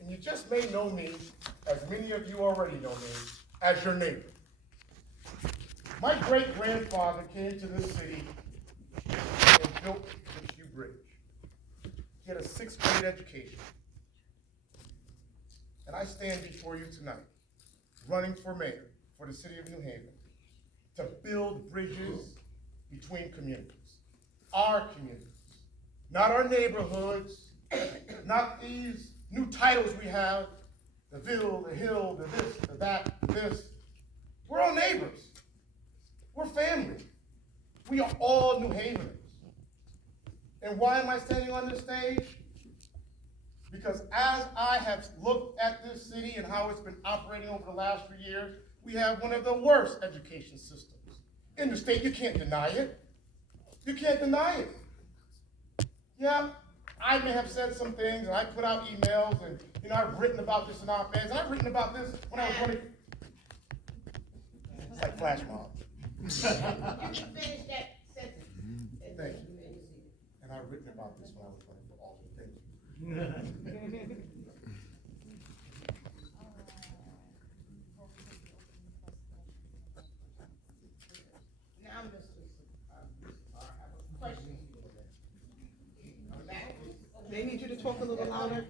and you just may know me, as many of you already know me, as your neighbor. My great-grandfather came to this city and built the Q Bridge. He had a 6th grade education. And I stand before you tonight, running for mayor for the city of New Haven, to build bridges between communities, our communities, not our neighborhoods, not these new titles we have, the Ville, the Hill, the this, the that, this. We're all neighbors. We're family. We are all New Haveners. And why am I standing on this stage? Because as I have looked at this city and how it's been operating over the last 3 years, we have one of the worst education systems in the state. You can't deny it. You can't deny it. Yeah, I may have said some things, and I put out emails, and I've written about this in op-eds. I've written about this when I was running. It's like flash mob. You can finish that sentence. Thank you. And I've written about this when I was running for office. Thank you. Now, Mr. I have a question. They need you to talk a little louder.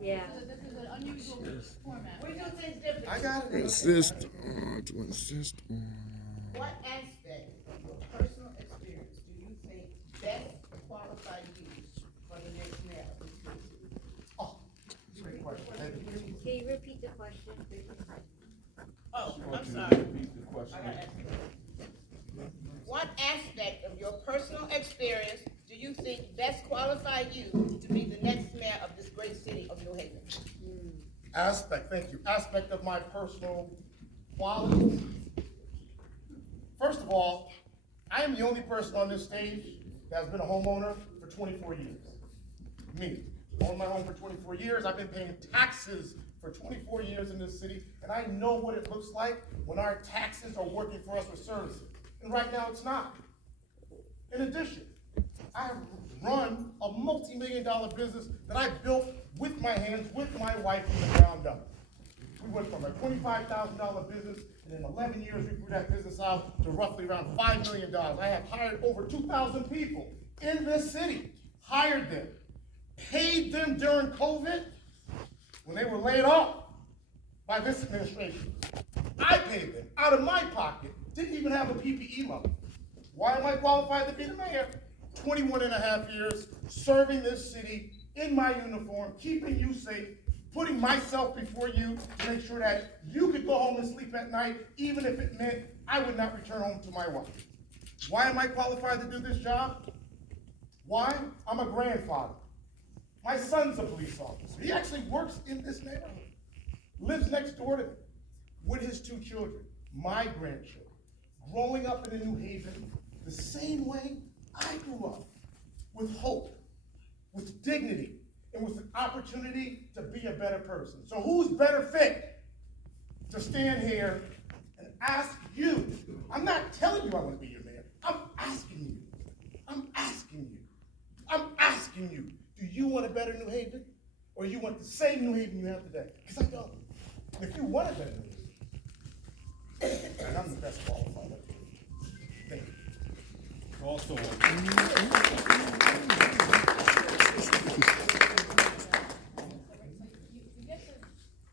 Yeah. This is an unusual format. We do things differently. I got it. Insist on, to insist on. What aspect of your personal experience do you think best qualify you for the next mayor of this city? Oh, great question. Thank you. Can you repeat the question? Oh, I'm sorry. Repeat the question. I gotta ask you. What aspect of your personal experience do you think best qualify you to be the next mayor of this great city of New Haven? Aspect, thank you. Aspect of my personal qualities. First of all, I am the only person on this stage that has been a homeowner for 24 years. Me. Owned my home for 24 years. I've been paying taxes for 24 years in this city, and I know what it looks like when our taxes are working for us with services. And right now it's not. In addition, I have run a multi-million-dollar business that I built with my hands, with my wife from the ground up. We went from a $25,000 business, and in 11 years, we grew that business out to roughly around $5 million. I have hired over 2,000 people in this city, hired them, paid them during COVID when they were laid off by this administration. I paid them out of my pocket, didn't even have a PPE loan. Why am I qualified to be the mayor? 21 and a half years serving this city in my uniform, keeping you safe, putting myself before you to make sure that you could go home and sleep at night, even if it meant I would not return home to my wife. Why am I qualified to do this job? Why? I'm a grandfather. My son's a police officer. He actually works in this neighborhood, lives next door to me with his 2 children, my grandchildren, growing up in New Haven the same way I grew up, with hope, with dignity, and with the opportunity to be a better person. So who's better fit to stand here and ask you? I'm not telling you I want to be your mayor. I'm asking you. I'm asking you. I'm asking you. Do you want a better New Haven, or you want the same New Haven you have today? Because I don't. If you want a better New Haven, then I'm the best qualified. Thank you. Also, You get to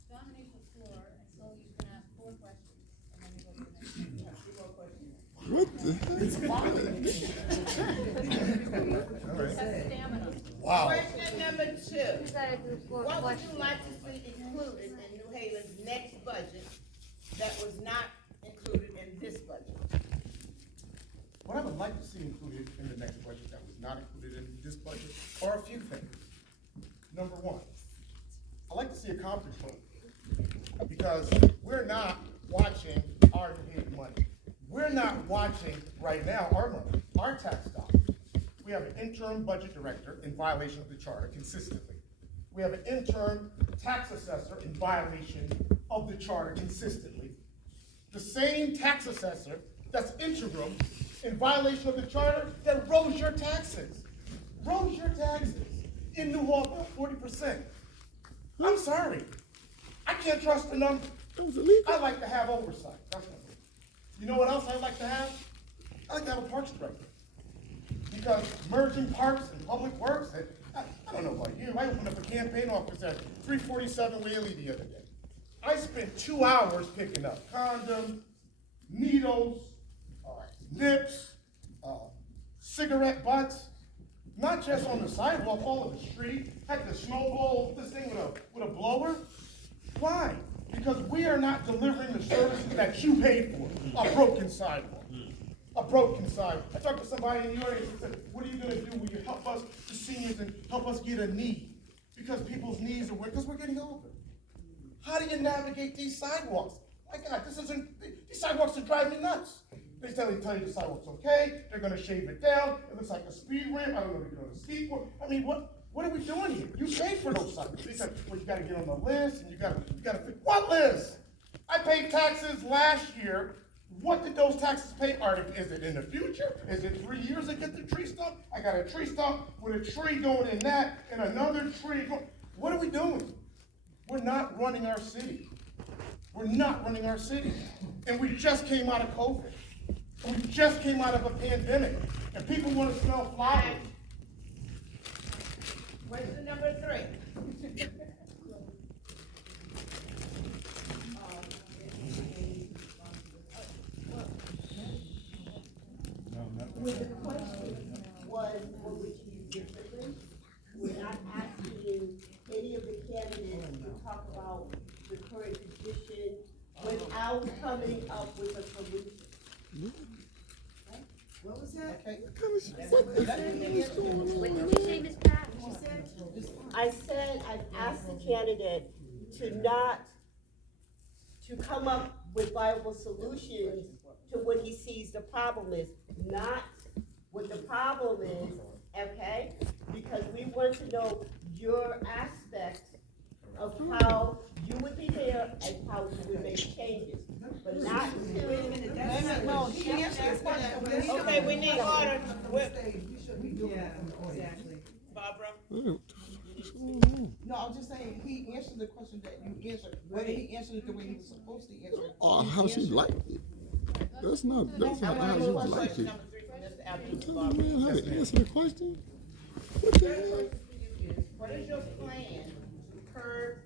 dominate the floor, and so you can ask 4 questions, and then you go to the next. 2 more questions. What the heck? All right. Have stamina. Wow. Question number 2. You gotta do 4 What would questions. you like to see included in New Haven's next budget that was not included in this budget? What I would like to see included in the next budget that was not included in this budget are a few things. Number 1, I'd like to see a conference room, because we're not watching our New Haven money. We're not watching right now our money, our tax dollars. We have an interim budget director in violation of the charter consistently. We have an interim tax assessor in violation of the charter consistently. The same tax assessor that's interim in violation of the charter that rose your taxes. Rose your taxes in NEWHALLVILLE 40%. I'm sorry. I can't trust the number. That was illegal. I like to have oversight. That's what it is. You know what else I like to have? I like to have a parks director. Because merging parks and public works, I don't know about you, I opened up a campaign office at 347 Whaley the other day. I spent 2 hours picking up condoms, needles, nips, cigarette butts, not just on the sidewalk, all over the street. Had to snowball this thing with a blower. Why? Because we are not delivering the services that you paid for. A broken sidewalk. A broken sidewalk. I talked to somebody in the audience and said, what are you gonna do? Will you help us, the seniors, and help us get a knee? Because people's knees are weak, because we're getting older. How do you navigate these sidewalks? My God, these sidewalks are driving me nuts. They tell you the sidewalk's okay, they're gonna shave it down, it looks like a speed ramp, I don't know if you're doing a skateboard. I mean, what are we doing here? You paid for those sidewalks. They said, well, you gotta get on the list, and you gotta, what list? I paid taxes last year. What did those taxes pay? Is it in the future? Is it 3 years to get the tree stump? I got a tree stump with a tree going in that, and another tree going. What are we doing? We're not running our city. We're not running our city. And we just came out of COVID. We just came out of a pandemic. And people want to smell flowers. Question number 3. Well, the question was, what would you do differently? We're not asking any of the candidates to talk about the current position without coming up with a solution. What was that? What the hell is going on? What did you say, Ms. Pat? I said I've asked the candidate to come up with viable solutions to what he sees the problem is, not what the problem is, okay? Because we want to know your aspect of how you would be there and how you would make changes, but not. Wait a minute, no, she answered the question. Okay, we need order. Yeah, exactly. Barbara? What's going on? No, I'm just saying, he answered the question that you answered, whether he answered it the way he was supposed to answer it. Oh, how she liked it. That's not how you like Question it. number 3 from Mr. Tell Allen. the Barbara. man how to answer the question. What the hell? What is your plan to curb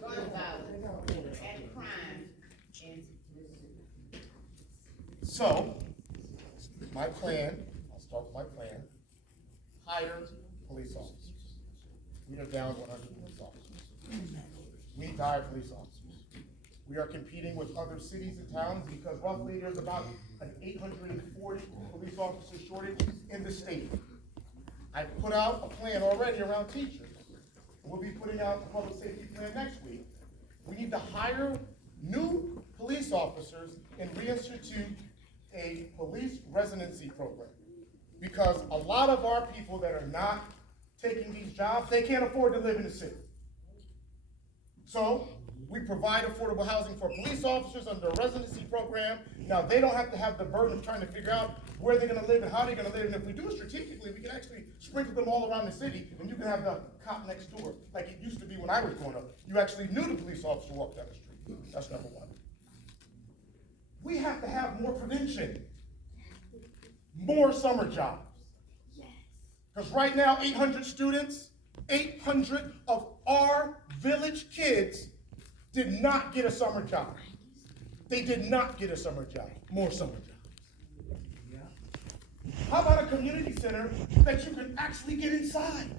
gun violence and crime in So, my plan, I'll start with my plan, hire police officers. We are down 100 police officers. We need to hire police officers. We are competing with other cities and towns because roughly there's about an 840 police officer shortage in the state. I put out a plan already around teachers. We'll be putting out a public safety plan next week. We need to hire new police officers and reinstitute a police residency program. Because a lot of our people that are not taking these jobs, they can't afford to live in the city. So we provide affordable housing for police officers under a residency program. Now, they don't have to have the burden of trying to figure out where they're gonna live and how they're gonna live. And if we do it strategically, we can actually sprinkle them all around the city, and you can have the cop next door, like it used to be when I was growing up. You actually knew the police officer walked down the street. That's number one. We have to have more prevention, more summer jobs. Because right now, 800 students, 800 of our village kids did not get a summer job. They did not get a summer job, more summer jobs. How about a community center that you can actually get inside?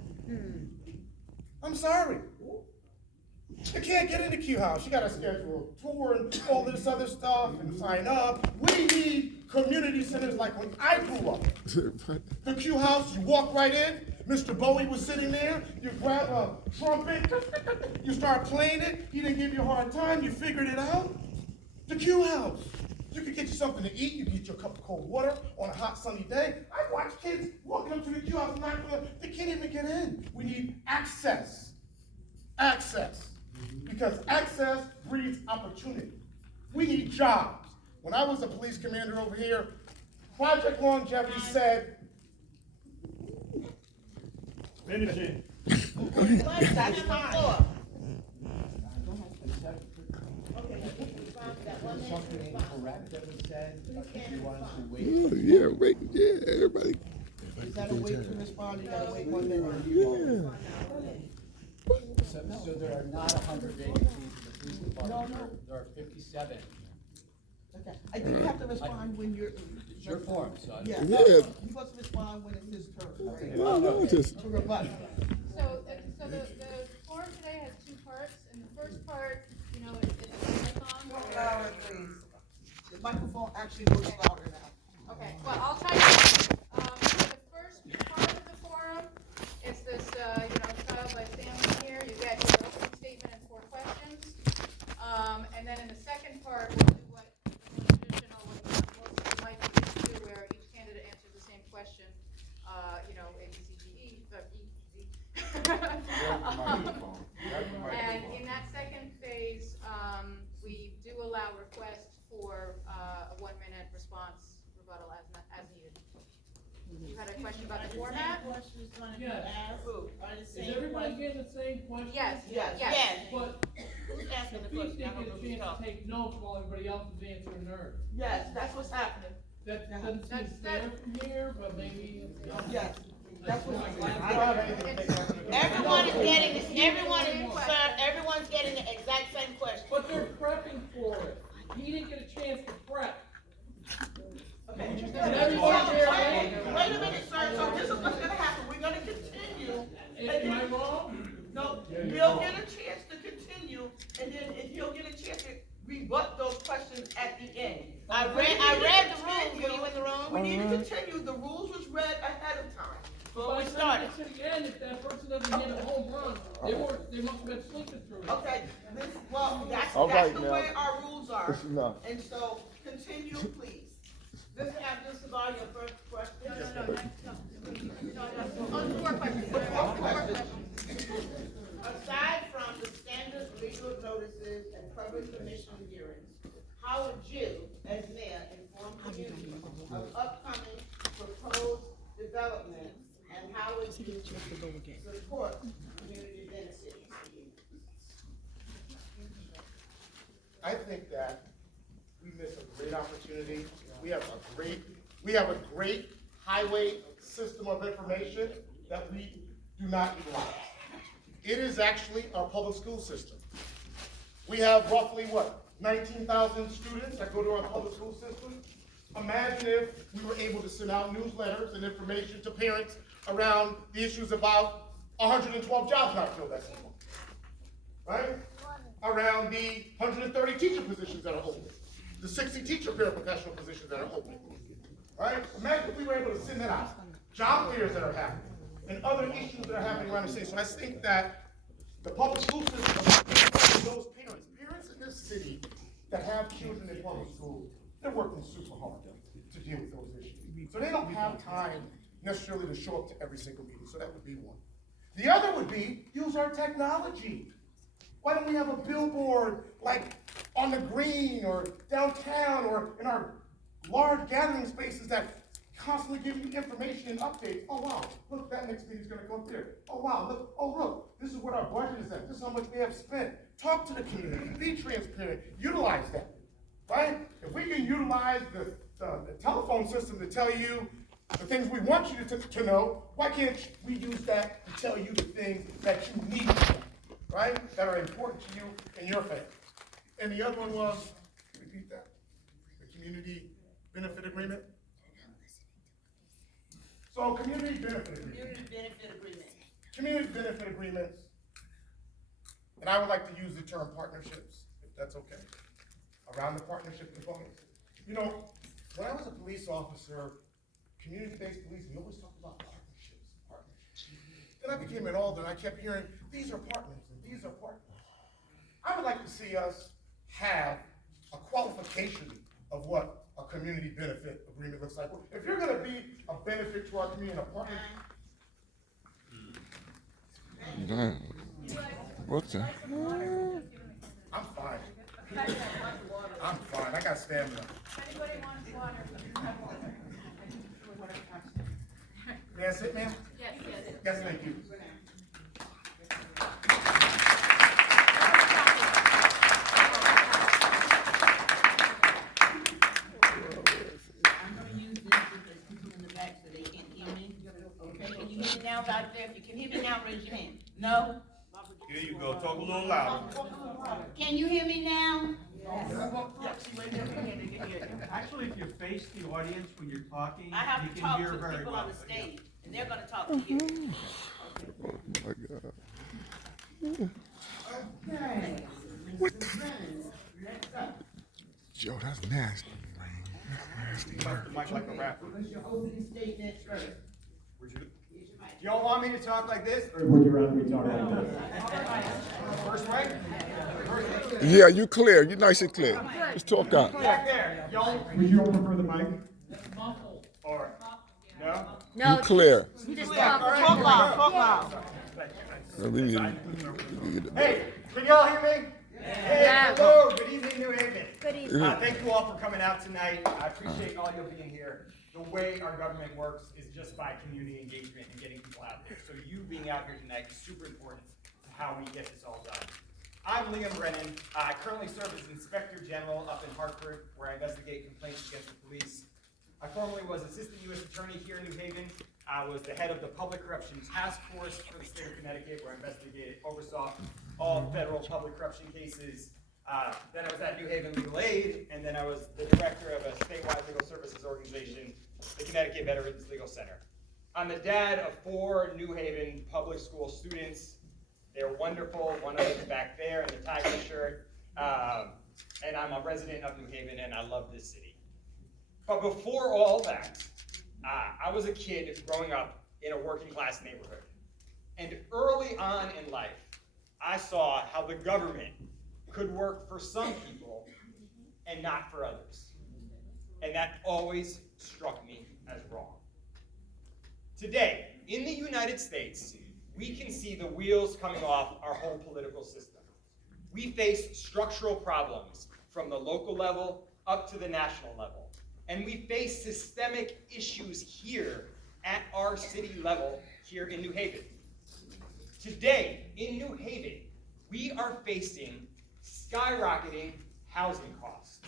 I'm sorry. You can't get into Q House. You gotta schedule a tour and all this other stuff and sign up. We need community centers like when I grew up. The Q House, you walk right in, Mr. Bowie was sitting there, you grab a trumpet, you start playing it, he didn't give you a hard time, you figured it out. The Q House. You could get you something to eat, you could get you a cup of cold water on a hot sunny day. I watch kids walking up to the Q House, they can't even get in. We need access. Access. Because access breeds opportunity. We need jobs. When I was a police commander over here, Project Longevity said, Question number 4. Yeah, wait, yeah, everybody. Is that a wait to respond? You gotta wait 1 minute. Yeah. So there are not 100 vacancies in the police department, there are 57. Okay, I think you have to respond when you're. It's your form, so. Yeah, Yeah. you're supposed to respond when it's his turn, right? No, just, To rebut. So the forum today has two parts, and the first part, you know, it's a marathon. The microphone actually works louder now. Okay, well, I'll try to, for the first part of the forum, it's this, trial by family here, you get your opening statement and 4 questions. And then in the second part, we'll do what traditional, what most might do, where each candidate answers the same question, A, B, C, D, E, E, Z. And in that second phase, we do allow requests for a 1-minute response rebuttal as needed. You had a question about the format? Questions gonna be Yes. asked, are the Is same everybody questions? getting the same question? Yes, Yes. yes. But Who's asking the the police question? I didn't don't get know a who's chance to talking. take notes while everybody else was answering theirs. Yes, that's what's happening. That doesn't seem fair from here, but maybe. Yes, that's what's I happening. don't have anything to take on it. Everyone's getting the exact same question. But they're prepping for it. He didn't get a chance to prep. Okay. And everybody there, Wait a minute, sir, so this is what's gonna happen, we're gonna continue. am I wrong? No, he'll get a chance to continue, and then he'll get a chance to rebut those questions at the end. I read the rules, were you in the We room? need to continue, the rules was read ahead of time. Before we But started. to the end, if that person doesn't hit a home run, they must have been sleeping through it. Okay, that's All right, the now. way our rules are, it's enough. and so, continue, please. This is all your first question? On 4 questions. Four questions. Aside from the standard legal notices and public commission hearings, how would you, as mayor, inform community of upcoming proposed developments, and how would you support community benefits? I think that we miss a great opportunity. We have a great highway system of information that we do not utilize. It is actually our public school system. We have roughly, 19,000 students that go to our public school system. Imagine if we were able to send out newsletters and information to parents around the issues about 112 jobs not filled that same month, right? Around the 130 teacher positions that are open, the 60 teacher paraprofessional positions that are open, right? Imagine if we were able to send that out, job fairs that are happening, and other issues that are happening around the city. So I think that the public school system, those parents in this city that have children in public school, they're working super hard to deal with those issues. So they don't have time necessarily to show up to every single meeting, so that would be one. The other would be, use our technology. Why don't we have a billboard like on the green or downtown or in our large gathering spaces that constantly give you information and updates? Oh wow, look, that next meeting's gonna go there. Oh wow, look, this is what our budget is at. This is how much we have spent. Talk to the community, be transparent, utilize that, right? If we can utilize the telephone system to tell you the things we want you to know, why can't we use that to tell you the things that you need to know, right? That are important to you and your family. And the other one was, repeat that, the community benefit agreement. So community benefit agreement. Community benefit agreements, and I would like to use the term partnerships, if that's okay, around the partnership component. You know, when I was a police officer, community-based policing, we always talked about partnerships. Then I became an alder, and I kept hearing, these are partners, and these are partners. I would like to see us have a qualification of what a community benefit agreement looks like. If you're gonna be a benefit to our community, a partner. Damn. What's that? I'm fine. I'm fine, I got stamina. Anybody wants water? That's it, ma'am? Yes, yes. Yes, thank you. Talk a little louder. Can you hear me now? Actually, if you face the audience when you're talking, I have you to can talk hear to very people well. on the stage, and they're gonna talk to you. Oh my God. Okay. Mr. Brennan, next up. Joe, that's nasty, man. That's nasty. The mic like a rapper. What's your opening statement first? Would you? Use your mic. Do y'all want me to talk like this? Or Would you rather me talk like this? first mic? Yeah, you clear. You nice and clear. Just talk out. Back there. Y'all, Would you prefer the mic? or, no? No, You clear. you just All talk. right, Talk here we loud, go. talk loud. We need to get the Hey, can y'all hear me? Hey, Yeah. hello, good evening, New Haven. Good evening. Thank you all for coming out tonight. I appreciate all you being here. The way our government works is just by community engagement and getting people out there. So you being out here tonight is super important to how we get this all done. I'm Liam Brennan. I currently serve as Inspector General up in Hartford, where I investigate complaints against the police. I formerly was Assistant U.S. Attorney here in New Haven. I was the head of the Public Corruption Task Force for the state of Connecticut, where I oversaw all federal public corruption cases. Then I was at New Haven Legal Aid, and then I was the director of a statewide legal services organization, the Connecticut Veterans Legal Center. I'm the dad of 4 New Haven public school students. They're wonderful. One of them's back there in the tiger shirt. And I'm a resident of New Haven, and I love this city. But before all that, I was a kid growing up in a working class neighborhood. And early on in life, I saw how the government could work for some people and not for others. And that always struck me as wrong. Today, in the United States, we can see the wheels coming off our whole political system. We face structural problems from the local level up to the national level. And we face systemic issues here at our city level here in New Haven. Today, in New Haven, we are facing skyrocketing housing costs.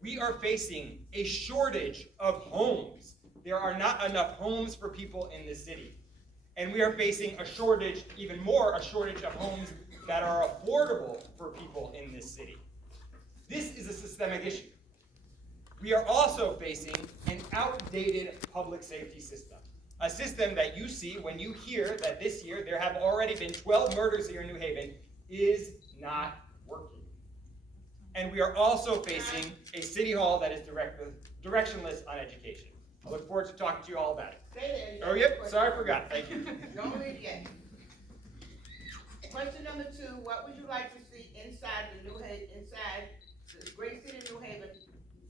We are facing a shortage of homes. There are not enough homes for people in this city. And we are facing a shortage, even more, a shortage of homes that are affordable for people in this city. This is a systemic issue. We are also facing an outdated public safety system. A system that you see when you hear that this year there have already been 12 murders here in New Haven is not working. And we are also facing a city hall that is directionless on education. I look forward to talking to you all about it. Stay there. Oh, yep, sorry, I forgot. Thank you. Don't leave yet. Question number 2, what would you like to see inside the great city of New Haven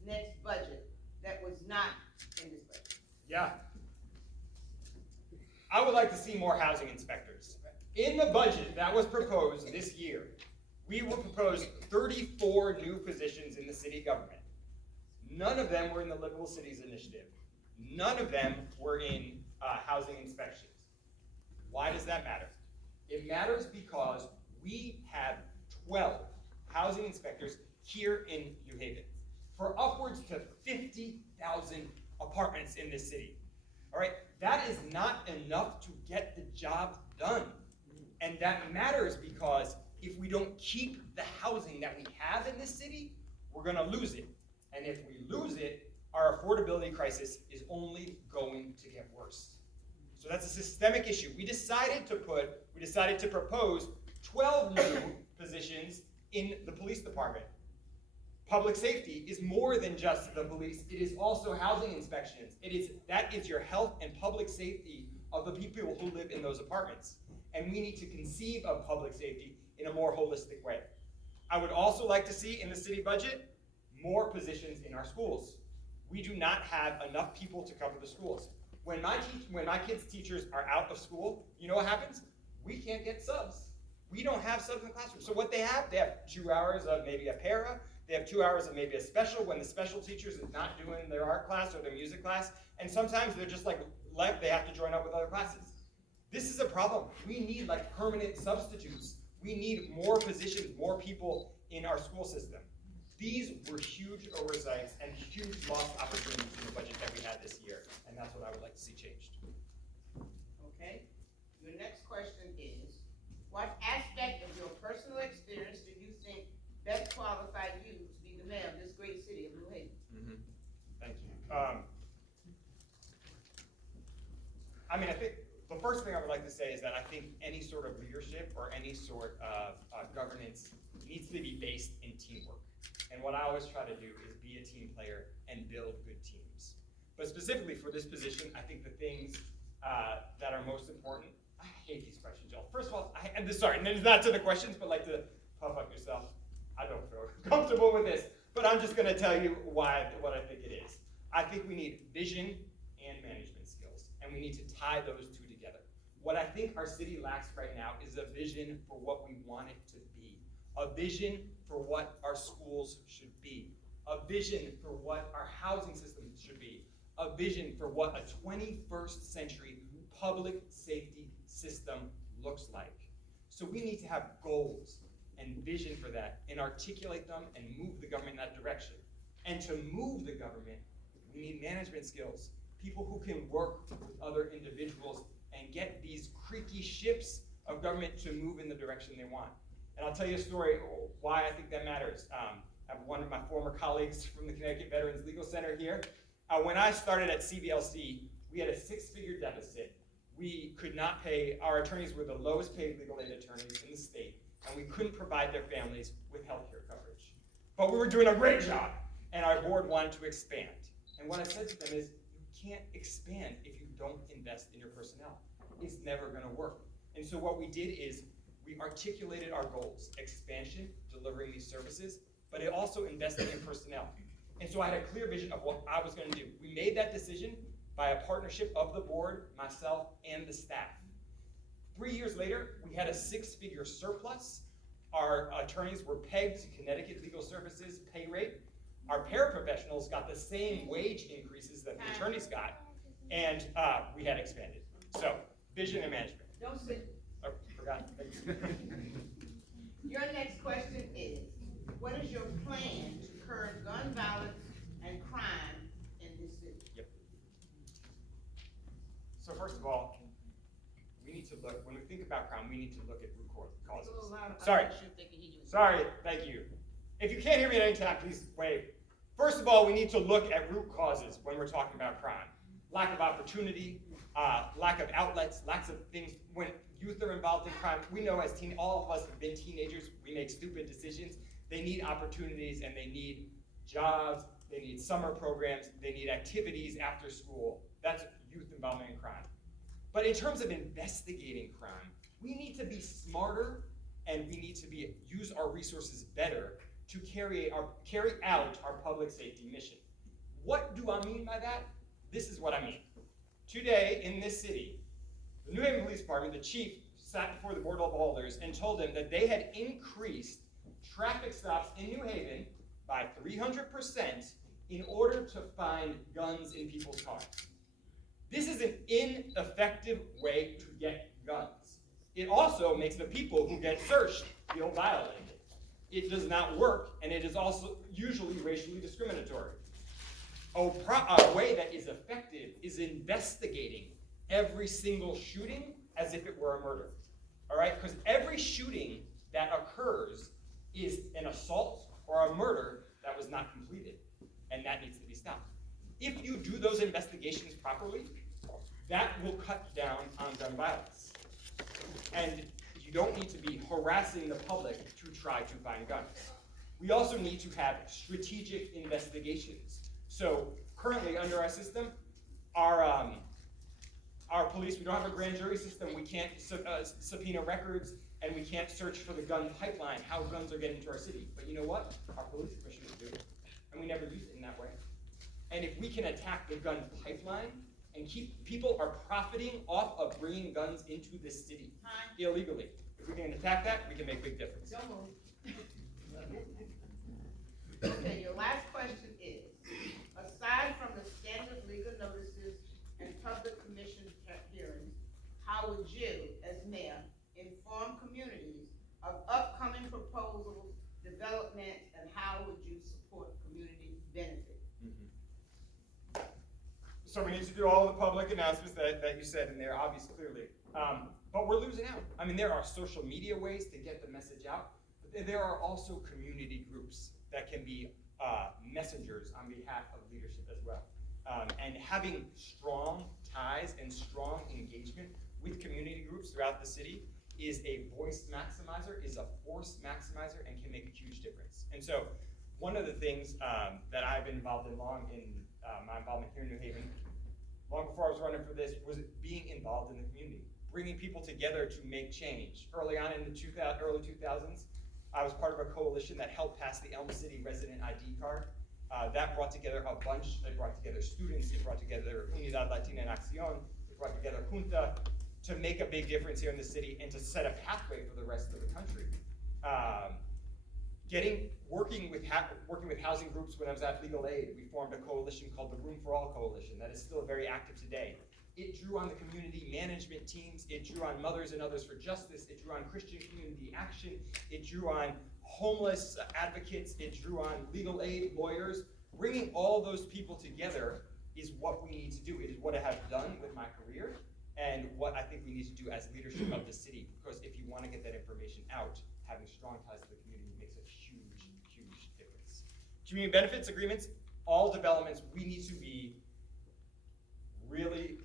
next budget that was not in this budget? Yeah. I would like to see more housing inspectors. In the budget that was proposed this year, we will propose 34 new positions in the city government. None of them were in the Livable Cities Initiative. None of them were in housing inspections. Why does that matter? It matters because we have 12 housing inspectors here in New Haven for upwards to 50,000 apartments in this city. All right, that is not enough to get the job done. And that matters because if we don't keep the housing that we have in this city, we're gonna lose it. And if we lose it, our affordability crisis is only going to get worse. So that's a systemic issue. We decided to propose 12 new positions in the police department. Public safety is more than just the police. It is also housing inspections. That is your health and public safety of the people who live in those apartments. And we need to conceive of public safety in a more holistic way. I would also like to see in the city budget more positions in our schools. We do not have enough people to cover the schools. When my kids' teachers are out of school, you know what happens? We can't get subs. We don't have subs in the classroom. So what they have 2 hours of maybe a para, they have 2 hours of maybe a special when the special teachers is not doing their art class or their music class, and sometimes they're just left, they have to join up with other classes. This is a problem. We need permanent substitutes. We need more positions, more people in our school system. These were huge oversights and huge lost opportunities in the budget that we had this year, and that's what I would like to see changed. Okay. Your next question is, What aspect of your personal experience do you think best qualify you to be the mayor of this great city of New Haven? Thank you. I mean, I think the first thing I would like to say is that I think any sort of leadership or any sort of governance needs to be based in teamwork. And what I always try to do is be a team player and build good teams. But specifically for this position, I think the things that are most important, I hate these questions, y'all. First of all, and it's not to the questions, but like to puff up yourself. I don't feel comfortable with this, but I'm just gonna tell you what I think it is. I think we need vision and management skills, and we need to tie those two together. What I think our city lacks right now is a vision for what we want it to be, a vision for what our schools should be, a vision for what our housing system should be, a vision for what a 21st century public safety system looks like. So we need to have goals and vision for that and articulate them and move the government in that direction. And to move the government, we need management skills, people who can work with other individuals and get these creaky ships of government to move in the direction they want. And I'll tell you a story why I think that matters. I have one of my former colleagues from the Connecticut Veterans Legal Center here. When I started at CVLC, we had a 6-figure deficit. We could not pay, our attorneys were the lowest paid legal aid attorneys in the state, and we couldn't provide their families with health care coverage. But we were doing a great job, and our board wanted to expand. And what I said to them is, you can't expand if you don't invest in your personnel. It's never gonna work. And so what we did is, we articulated our goals, expansion, delivering these services, but it also invested in personnel. And so I had a clear vision of what I was gonna do. We made that decision by a partnership of the board, myself, and the staff. 3 years later, we had a 6-figure surplus. Our attorneys were pegged to Connecticut Legal Services pay rate. Our paraprofessionals got the same wage increases that the attorneys got, and we had expanded. So, vision and management. Don't sit. Oh, forgot. Thank you. Your next question is, what is your plan to curb gun violence and crime in this city? Yep. So first of all, we need to look, when we think about crime, we need to look at root causes. It's a little loud. Sorry. Sorry. Thank you. If you can't hear me at any time, please wave. First of all, we need to look at root causes when we're talking about crime. Lack of opportunity, lack of outlets, lack of things. When youth are involved in crime, we know as all of us have been teenagers, we make stupid decisions. They need opportunities and they need jobs, they need summer programs, they need activities after school. That's youth involvement in crime. But in terms of investigating crime, we need to be smarter and we need to use our resources better to carry out our public safety mission. What do I mean by that? This is what I mean. Today in this city, the New Haven Police Department, the chief sat before the Board of Aldermen and told them that they had increased traffic stops in New Haven by 300% in order to find guns in people's cars. This is an ineffective way to get guns. It also makes the people who get searched feel violated. It does not work, and it is also usually racially discriminatory. A way that is effective is investigating every single shooting as if it were a murder. All right? Because every shooting that occurs is an assault or a murder that was not completed, and that needs to be stopped. If you do those investigations properly, that will cut down on gun violence. And you don't need to be harassing the public to try to find guns. We also need to have strategic investigations. So currently under our system, our police, we don't have a grand jury system, we can't subpoena records, and we can't search for the gun pipeline, how guns are getting to our city. But you know what? Our police commissioners do, and we never use it in that way. And if we can attack the gun pipeline, and people are profiting off of bringing guns into this city illegally. If we can attack that, we can make a big difference. Don't move. Okay, your last question is, aside from the standard legal notices and public commission hearings, how would you, as mayor, inform communities of upcoming proposals, development, and how would you support community benefit? So we need to do all the public announcements that you said in there, obviously, clearly. But we're losing out. I mean, there are social media ways to get the message out, but there are also community groups that can be messengers on behalf of leadership as well. And having strong ties and strong engagement with community groups throughout the city is a voice maximizer, is a force maximizer, and can make a huge difference. And so one of the things that I've been involved in my involvement here in New Haven, long before I was running for this, was being involved in the community, bringing people together to make change. Early on in the early 2000s, I was part of a coalition that helped pass the Elm City resident ID card. That brought together a bunch, it brought together students, it brought together Unidad Latina en Acción, it brought together Junta to make a big difference here in the city and to set a pathway for the rest of the country. Working with housing groups when I was at Legal Aid, we formed a coalition called the Room for All Coalition that is still very active today. It drew on the community management teams, it drew on Mothers and Others for Justice, it drew on Christian Community Action, it drew on homeless advocates, it drew on legal aid lawyers. Bringing all those people together is what we need to do. It is what I have done with my career and what I think we need to do as leadership of the city, because if you want to get that information out, having strong ties to the community makes a huge, huge difference. Community benefits agreements, all developments, we need to be really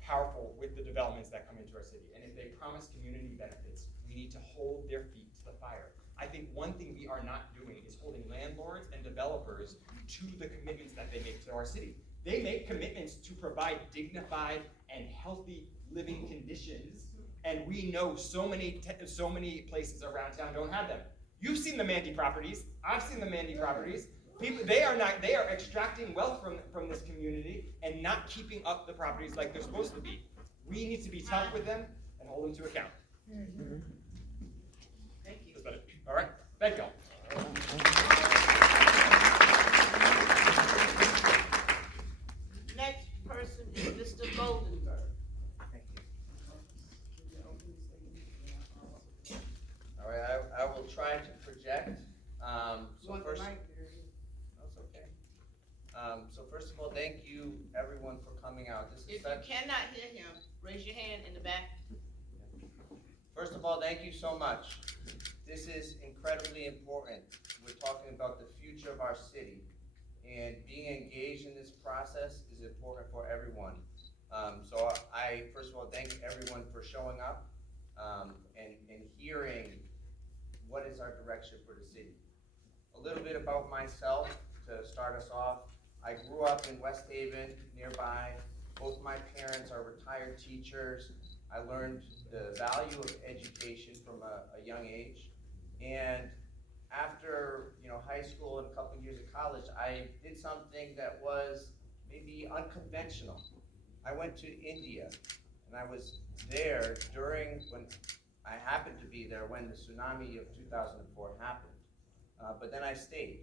powerful with the developments that come into our city. And if they promise community benefits, we need to hold their feet to the fire. I think one thing we are not doing is holding landlords and developers to the commitments that they make to our city. They make commitments to provide dignified and healthy living conditions, and we know so many places around town don't have them. You've seen the Mandy properties. I've seen the Mandy properties. People, they are extracting wealth from this community and not keeping up the properties like they're supposed to be. We need to be tough with them and hold them to account. Thank you. That's about it. All right. Thank y'all. Next person is Mr. Goldenberg. All right, I will try to project. So first, that's okay. So first of all, thank you everyone for coming out. This is If you such. cannot hear him, raise your hand in the back. First of all, thank you so much. This is incredibly important. We're talking about the future of our city, and being engaged in this process is important for everyone. So I first of all thank everyone for showing up and hearing what is our direction for the city. A little bit about myself to start us off. I grew up in West Haven, nearby. Both my parents are retired teachers. I learned the value of education from a young age. And after high school and a couple years of college, I did something that was maybe unconventional. I went to India, and I was there when I happened to be there when the tsunami of 2004 happened. But then I stayed.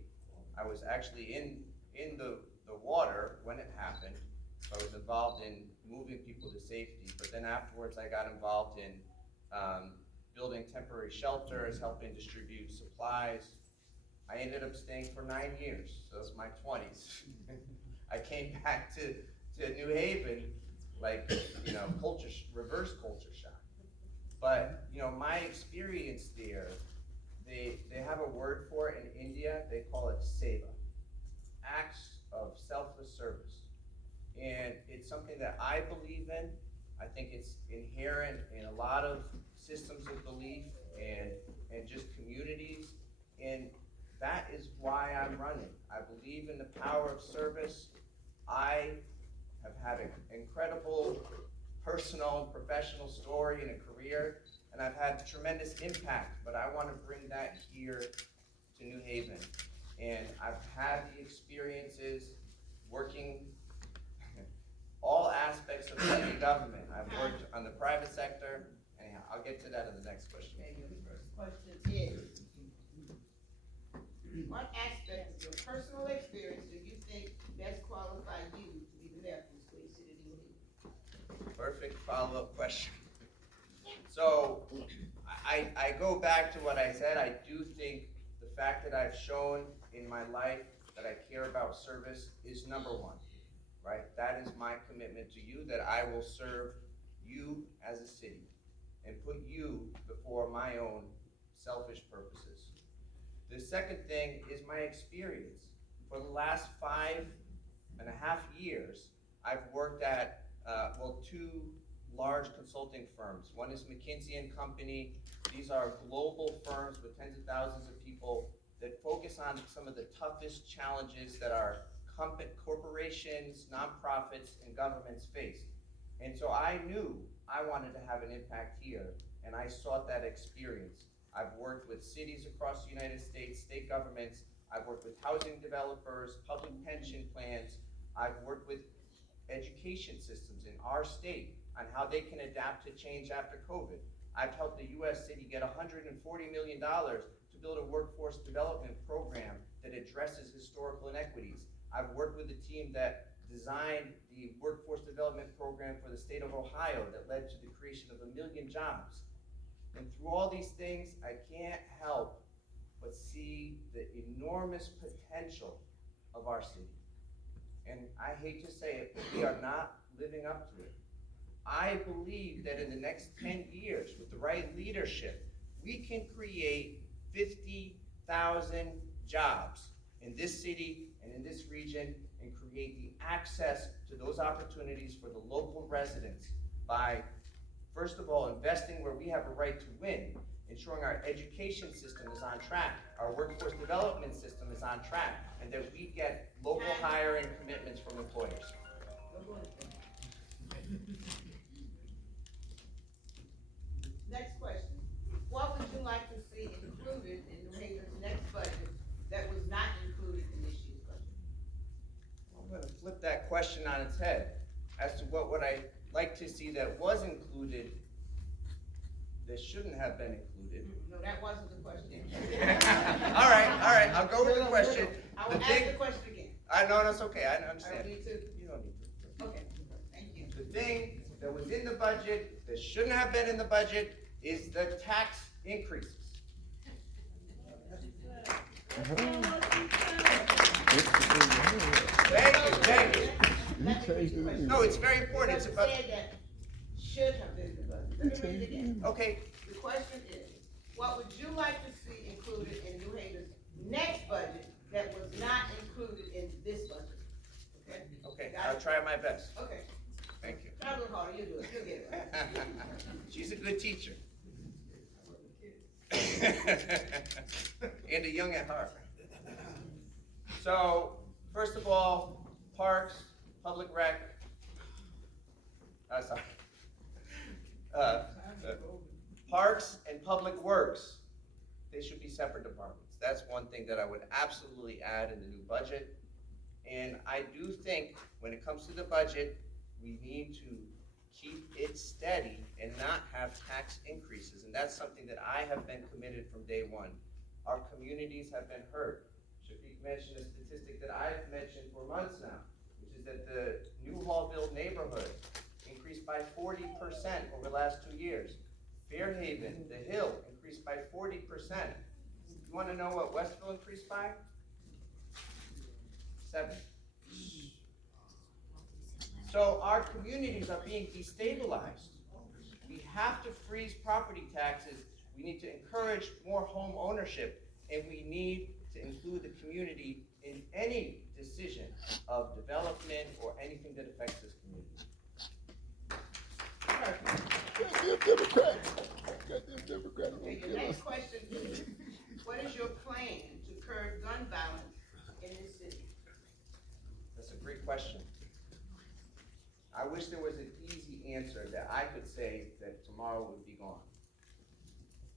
I was actually in the water when it happened, so I was involved in moving people to safety. But then afterwards, I got involved in building temporary shelters, helping distribute supplies. I ended up staying for 9 years, so that's my 20s. I came back to New Haven, like, reverse culture shock. But, my experience there, they have a word for it in India, they call it seva, acts of selfless service. And it's something that I believe in. I think it's inherent in a lot of systems of belief and just communities. And that is why I'm running. I believe in the power of service. I have had an incredible personal and professional story and a career, and I've had tremendous impact, but I want to bring that here to New Haven. And I've had the experiences working all aspects of city government. I've worked on the private sector, and I'll get to that in the next question. Okay, your first question is, what aspect of your personal experience do you think best qualify you to be the mayor of this great city of New Haven? Perfect follow-up question. So I go back to what I said. I do think the fact that I've shown in my life that I care about service is number one, right? That is my commitment to you, that I will serve you as a city. and put you before my own selfish purposes. The second thing is my experience. For the last 5.5 years, I've worked at, two large consulting firms. One is McKinsey & Company. These are global firms with tens of thousands of people that focus on some of the toughest challenges that our corporations, nonprofits, and governments face. And so I knew I wanted to have an impact here, and I sought that experience. I've worked with cities across the United States, state governments. I've worked with housing developers, public pension plans. I've worked with education systems in our state on how they can adapt to change after COVID. I've helped the US city get $140 million to build a workforce development program that addresses historical inequities. I've worked with a team that designed the workforce development program for the state of Ohio that led to the creation of 1 million jobs. And through all these things, I can't help but see the enormous potential of our city. And I hate to say it, but we are not living up to it. I believe that in the next 10 years, with the right leadership, we can create 50,000 jobs in this city and in this region and create the access to those opportunities for the local residents by, first of all, investing where we have a right to win, ensuring our education system is on track, our workforce development system is on track, and that we get local hiring commitments from employers. Next question. What would you like to see included in New Haven's next budget that was not included in this year's budget? I'm gonna flip that question on its head as to what would I like to see that was included that shouldn't have been included. No, that wasn't the question. All right, I'll go with the question. I will ask the question again. No, that's okay, I understand. I don't need to. You don't need to. Okay, thank you. The thing that was in the budget that shouldn't have been in the budget is the tax increases. Thank you. No, it's very important. It's about. Said that should have been in the budget. Let me read it again. Okay. The question is, what would you like to see included in New Haven's next budget that was not included in this budget? Okay? Okay, Got I'll it? try my best. Okay. Thank you. Try a little harder, you'll do it, you'll get it right. She's a good teacher. And a young at heart. So, first of all, parks, public rec, parks and public works, they should be separate departments. That's one thing that I would absolutely add in the new budget. And I do think when it comes to the budget, we need to keep it steady and not have tax increases. And that's something that I have been committed from day one. Our communities have been hurt. Shafiq mentioned a statistic that I've mentioned for months now, which is that the NEWHALLVILLE neighborhood increased by 40% over the last 2 years. Fairhaven, The Hill, increased by 40%. You want to know what Westville increased by? 7. So our communities are being destabilized. We have to freeze property taxes. We need to encourage more home ownership, and we need to include the community in any decision of development or anything that affects this community. Goddamn Democrats. Goddamn Democrats. Okay, your next question is, what is your plan to curb gun violence in this city? That's a great question. I wish there was an easy answer that I could say that tomorrow would be gone.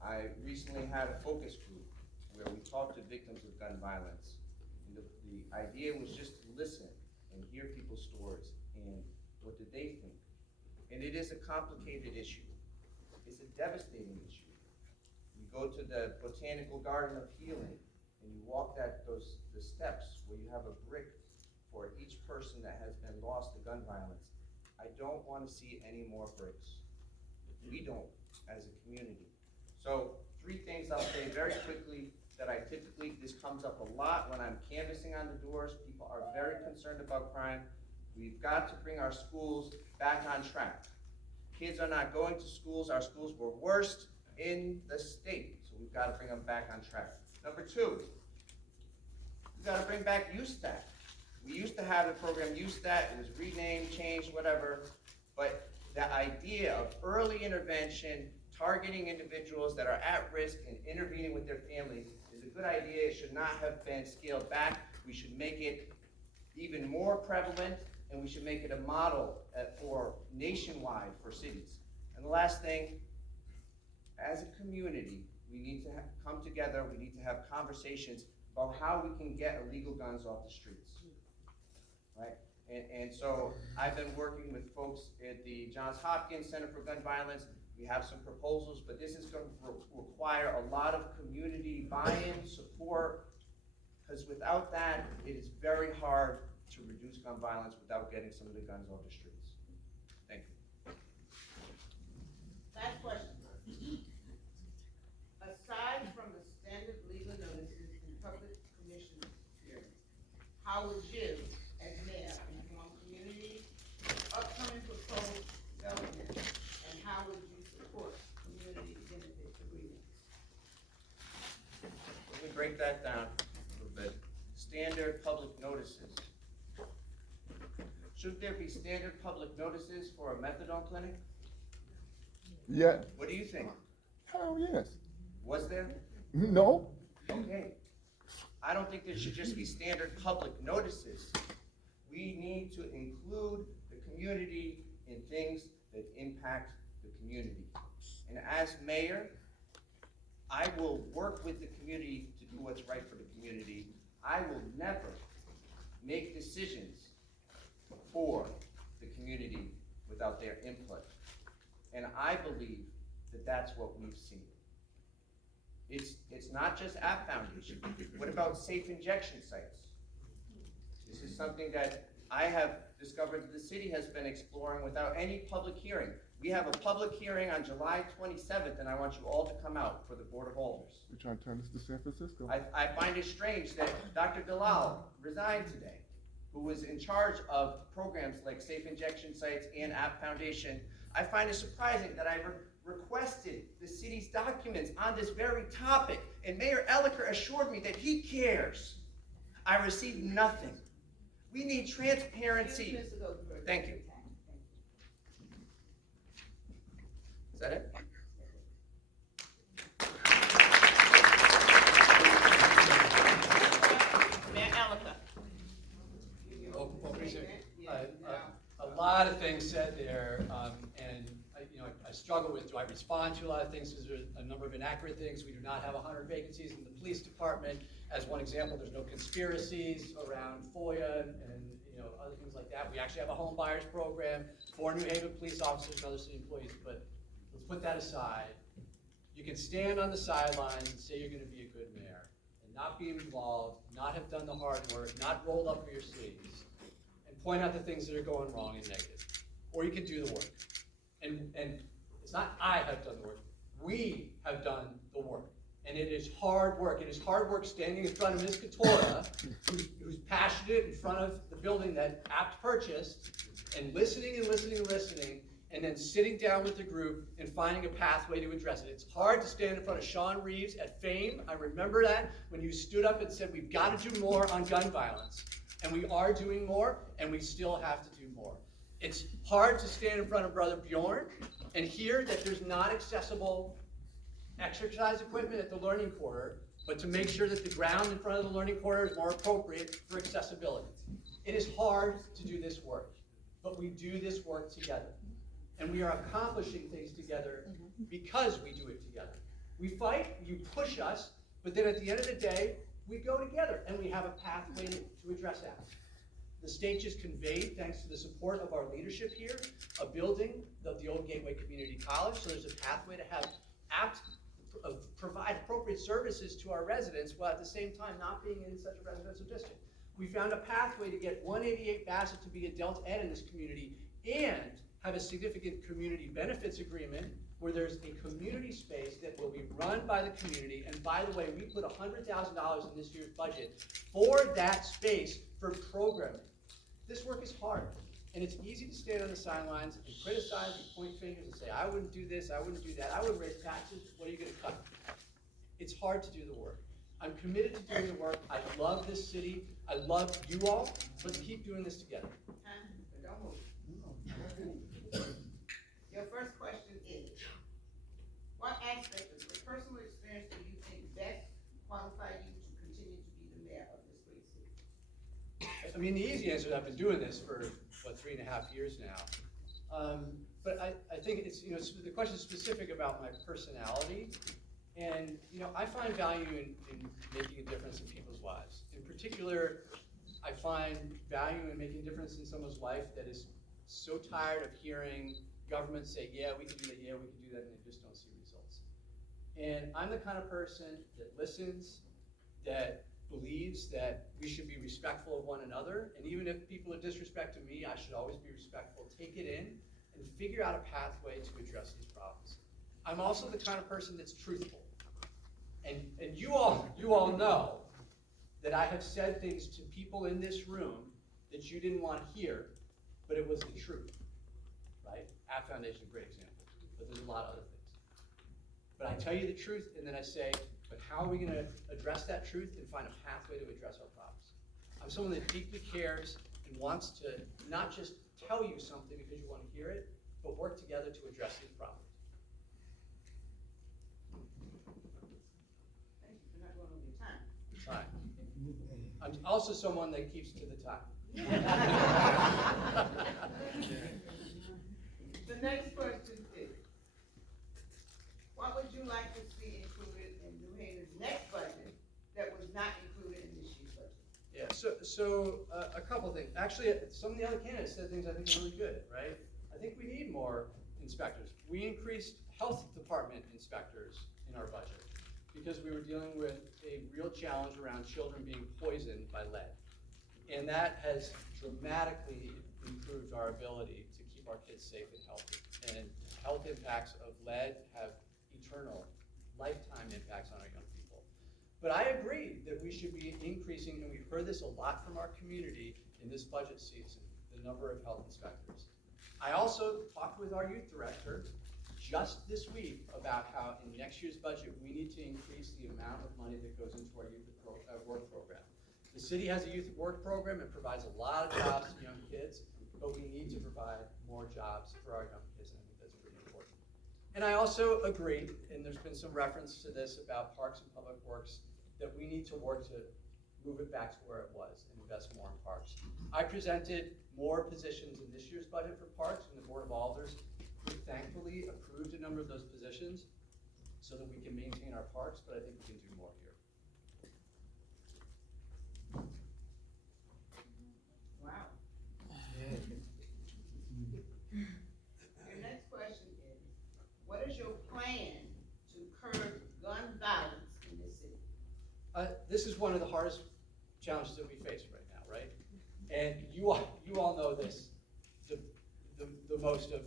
I recently had a focus group where we talked to victims of gun violence. And the idea was just to listen and hear people's stories and what did they think. And it is a complicated issue. It's a devastating issue. You go to the Botanical Garden of Healing and you walk the steps where you have a brick for each person that has been lost to gun violence. I don't want to see any more bricks. We don't, as a community. So 3 things I'll say very quickly that this comes up a lot when I'm canvassing on the doors. People are very concerned about crime. We've got to bring our schools back on track. Kids are not going to schools. Our schools were worst in the state, so we've got to bring them back on track. Number two, we've got to bring back USTAT. We used to have the program USTAT, it was renamed, changed, whatever, but the idea of early intervention, targeting individuals that are at risk and intervening with their families is a good idea. It should not have been scaled back. We should make it even more prevalent, and we should make it a model for nationwide for cities. And the last thing, as a community, we need to come together, we need to have conversations about how we can get illegal guns off the streets, right? And so I've been working with folks at the Johns Hopkins Center for Gun Violence. We have some proposals, but this is going to require a lot of community buy-in, support, because without that, it is very hard to reduce gun violence without getting some of the guns off the streets. Thank you. Last question. Aside from the standard legal notices and public commission hearings, how would you, as mayor, inform community of upcoming proposed developments, and how would you support community benefit agreements? Let me break that down a little bit. Standard public notices. Should there be standard public notices for a methadone clinic? Yeah. What do you think? Hell yes. Was there? No. Okay. I don't think there should just be standard public notices. We need to include the community in things that impact the community. And as mayor, I will work with the community to do what's right for the community. I will never make decisions for the community without their input. And I believe that that's what we've seen. It's not just App Foundation. What about safe injection sites? This is something that I have discovered that the city has been exploring without any public hearing. We have a public hearing on July 27th, and I want you all to come out for the Board of Alders. We're trying to turn this to San Francisco. I find it strange that Dr. Dalal resigned today, who was in charge of programs like Safe Injection Sites and App Foundation. I find it surprising that I requested the city's documents on this very topic, and Mayor Elicker assured me that he cares. I received nothing. We need transparency. Thank you. Is that it? Mayor Elicker. A lot of things said there, and I struggle with, do I respond to a lot of things? Because there's a number of inaccurate things. We do not have 100 vacancies in the police department. As one example, there's no conspiracies around FOIA and other things like that. We actually have a home buyers program for New Haven police officers and other city employees, but let's put that aside. You can stand on the sidelines and say you're going to be a good mayor and not be involved, not have done the hard work, not rolled up your sleeves, and point out the things that are going wrong and negative. Or you can do the work. And it's not I have done the work. We have done the work. And it is hard work. It is hard work standing in front of Ms. Katora, who's passionate in front of the building that Apt purchased, and listening and listening and listening, and then sitting down with the group and finding a pathway to address it. It's hard to stand in front of Sean Reeves at Fame. I remember that when you stood up and said, we've got to do more on gun violence. And we are doing more, and we still have to do more. It's hard to stand in front of Brother Bjorn and hear that there's not accessible exercise equipment at the learning quarter, but to make sure that the ground in front of the learning quarter is more appropriate for accessibility. It is hard to do this work, but we do this work together. And we are accomplishing things together because we do it together. We fight, you push us, but then at the end of the day, we go together and we have a pathway to address that. The state just conveyed, thanks to the support of our leadership here, a building of the old Gateway Community College, so there's a pathway to have provide appropriate services to our residents while at the same time not being in such a residential district. We found a pathway to get 188 Bassett to be adult ed in this community and have a significant community benefits agreement where there's a community space that will be run by the community. And by the way, we put $100,000 in this year's budget for that space for programming. This work is hard. And it's easy to stand on the sidelines and criticize and point fingers and say, I wouldn't do this, I wouldn't do that, I wouldn't raise taxes, what are you gonna cut? It's hard to do the work. I'm committed to doing the work. I love this city. I love you all. Let's keep doing this together. Don't move. Your first question is, what aspect of your personal experience do you think best qualify you to continue to be the mayor of this great city? I mean, the easy answer is I've been doing this for, what, 3.5 years now. But I think it's, the question is specific about my personality. And, I find value in making a difference in people's lives. In particular, I find value in making a difference in someone's life that is so tired of hearing government say, yeah, we can do that, yeah, we can do that, and they just don't see results. And I'm the kind of person that listens, that believes that we should be respectful of one another, and even if people are disrespecting me, I should always be respectful. Take it in and figure out a pathway to address these problems. I'm also the kind of person that's truthful. And you all know that I have said things to people in this room that you didn't want to hear, but it was the truth, right? App Foundation is a great example, but there's a lot of other things. But I tell you the truth, and then I say, but how are we going to address that truth and find a pathway to address our problems? I'm someone that deeply cares and wants to not just tell you something because you want to hear it, but work together to address these problems. Time. I'm also someone that keeps to the time. The next question is, what would you like to see included in New Haven's next budget that was not included in this year's budget? Yeah, so a couple things. Actually, some of the other candidates said things I think are really good, right? I think we need more inspectors. We increased health department inspectors in our budget, because we were dealing with a real challenge around children being poisoned by lead. And that has dramatically improved our ability to keep our kids safe and healthy. And health impacts of lead have eternal, lifetime impacts on our young people. But I agree that we should be increasing, and we've heard this a lot from our community in this budget season, the number of health inspectors. I also talked with our youth director just this week about how in next year's budget, we need to increase the amount of money that goes into our youth work program. The city has a youth work program. It provides a lot of jobs to young kids, but we need to provide more jobs for our young kids, and I think that's pretty important. And I also agree, and there's been some reference to this about parks and public works, that we need to work to move it back to where it was and invest more in parks. I presented more positions in this year's budget for parks, and the Board of Alders thankfully approved a number of those positions so that we can maintain our parks, but I think we can do more here. Wow. Your next question is, what is your plan to curb gun violence in this city? This is one of the hardest challenges that we face right now, right? And you all know this the most of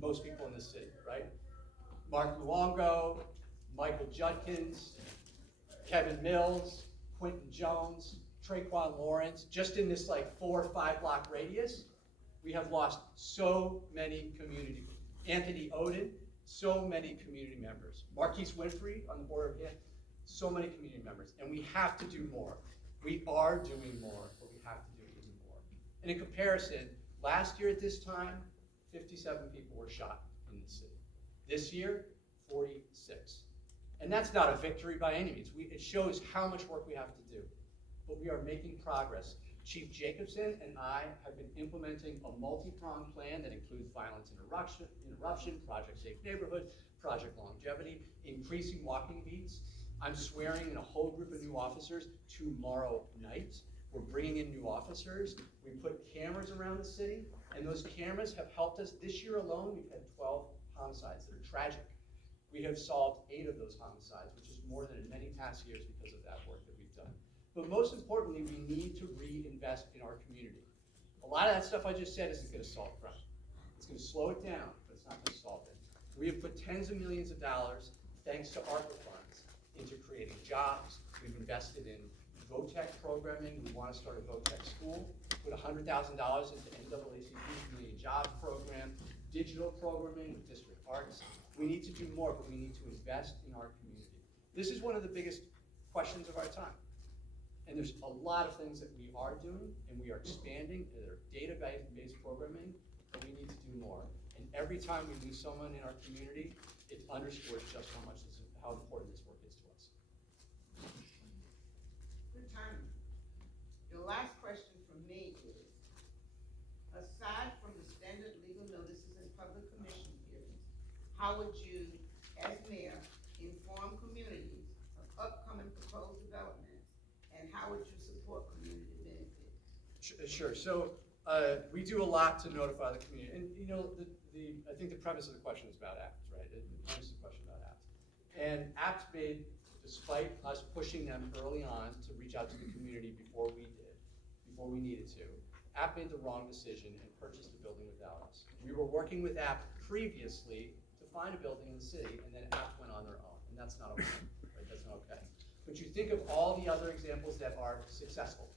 most people in this city, right? Mark Luongo, Michael Judkins, Kevin Mills, Quentin Jones, Traquan Lawrence, just in this 4 or 5 block radius, we have lost so many community, Anthony Oden, so many community members. Marquise Winfrey on the board of so many community members, and we have to do more. We are doing more, but we have to do even more. And in comparison, last year at this time, 57 people were shot in the city. This year, 46. And that's not a victory by any means. It shows how much work we have to do. But we are making progress. Chief Jacobson and I have been implementing a multi-pronged plan that includes violence interruption, Project Safe Neighborhood, Project Longevity, increasing walking beats. I'm swearing in a whole group of new officers tomorrow night. We're bringing in new officers. We put cameras around the city, and those cameras have helped us. This year alone, we've had 12 homicides that are tragic. We have solved 8 of those homicides, which is more than in many past years because of that work that we've done. But most importantly, we need to reinvest in our community. A lot of that stuff I just said isn't going to solve crime. It's going to slow it down, but it's not going to solve it. We have put tens of millions of dollars, thanks to ARPA funds, into creating jobs. We've invested in VOTEC programming, we want to start a VOTEC school, put $100,000 into NAACP's Community Jobs Program, digital programming with district arts. We need to do more, but we need to invest in our community. This is one of the biggest questions of our time. And there's a lot of things that we are doing, and we are expanding, they're database-based programming, but we need to do more. And every time we lose someone in our community, it underscores just how important this work is to us. Good timing. The last question from me is, aside from the standard legal notices and public commission hearings, how would you, as mayor, inform communities of upcoming proposed developments, and how would you support community benefits? Sure. So we do a lot to notify the community, and you know, I think the premise of the question is about ACT, right? The premise of the question about ACT, and ACT made, despite us pushing them early on to reach out to the community before we needed to, ACT made the wrong decision and purchased the building without us. We were working with ACT previously to find a building in the city, and then ACT went on their own, and that's not okay. Right? That's not okay. But you think of all the other examples that are successful.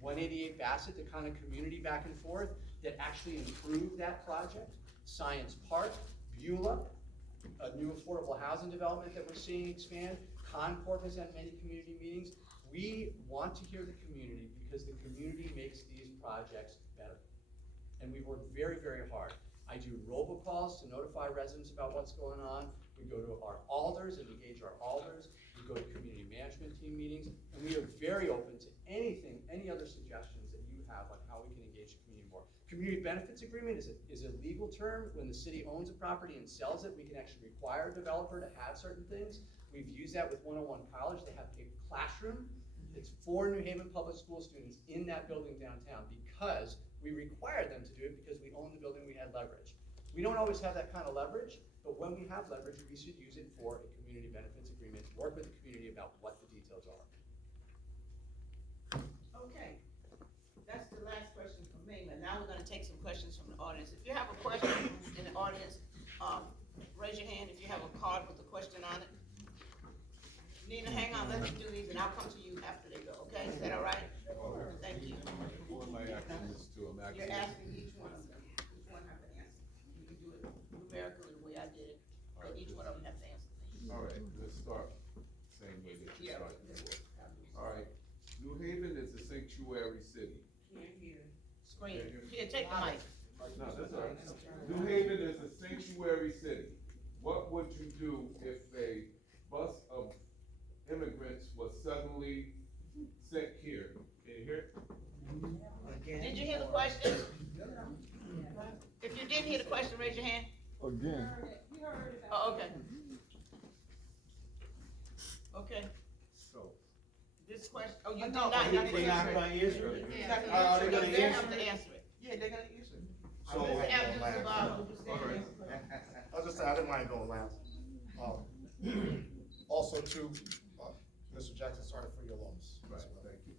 188 Bassett, the kind of community back and forth that actually improved that project. Science Park, Beulah, a new affordable housing development that we're seeing expand. Concord has had many community meetings. We want to hear the community because the community makes these projects better. And we work very, very hard. I do robocalls to notify residents about what's going on. We go to our alders and engage our alders. We go to community management team meetings, and we are very open to anything, any other suggestions that you have on how we can engage the community more. Community benefits agreement is a legal term. When the city owns a property and sells it, we can actually require a developer to have certain things. We've used that with 101 College. They have a classroom. It's for New Haven public school students in that building downtown because we require them to do it because we own the building, we had leverage. We don't always have that kind of leverage, but when we have leverage, we should use it for a community benefits agreement, work with the community about what the details are. Okay, that's the last question from me, but now we're gonna take some questions from the audience. If you have a question in the audience, raise your hand if you have a card with a question on it. Nina, hang on, let me do these and I'll come to you after they go, okay? Is that all right? Thank you. Who am I asking this to? I'm You're asking asking. each one of them. Each one have to answer. You can do it numerically the way I did it, but each one of them have to answer. All right, let's start same way that you Yeah. started before. All right, New Haven is a sanctuary city. Screen, here, take the mic. No, that's all right. New Haven is a sanctuary city. What would you do if a bus of immigrants was suddenly sent here? Can you hear it? Did you hear the question? If you didn't hear the question, raise your hand. Again. Oh, okay. Okay, So. this question, oh, you did No, not, they're you not answer gonna it. answer it. You They're have to not answer it, gonna because they answer have to it. answer it. Yeah, they're gonna answer it. So, Ms. Evans, last. Sabah, I was just saying, I didn't mind going last. Also too, Mr. Jackson, sorry for your loss. Right, thank you.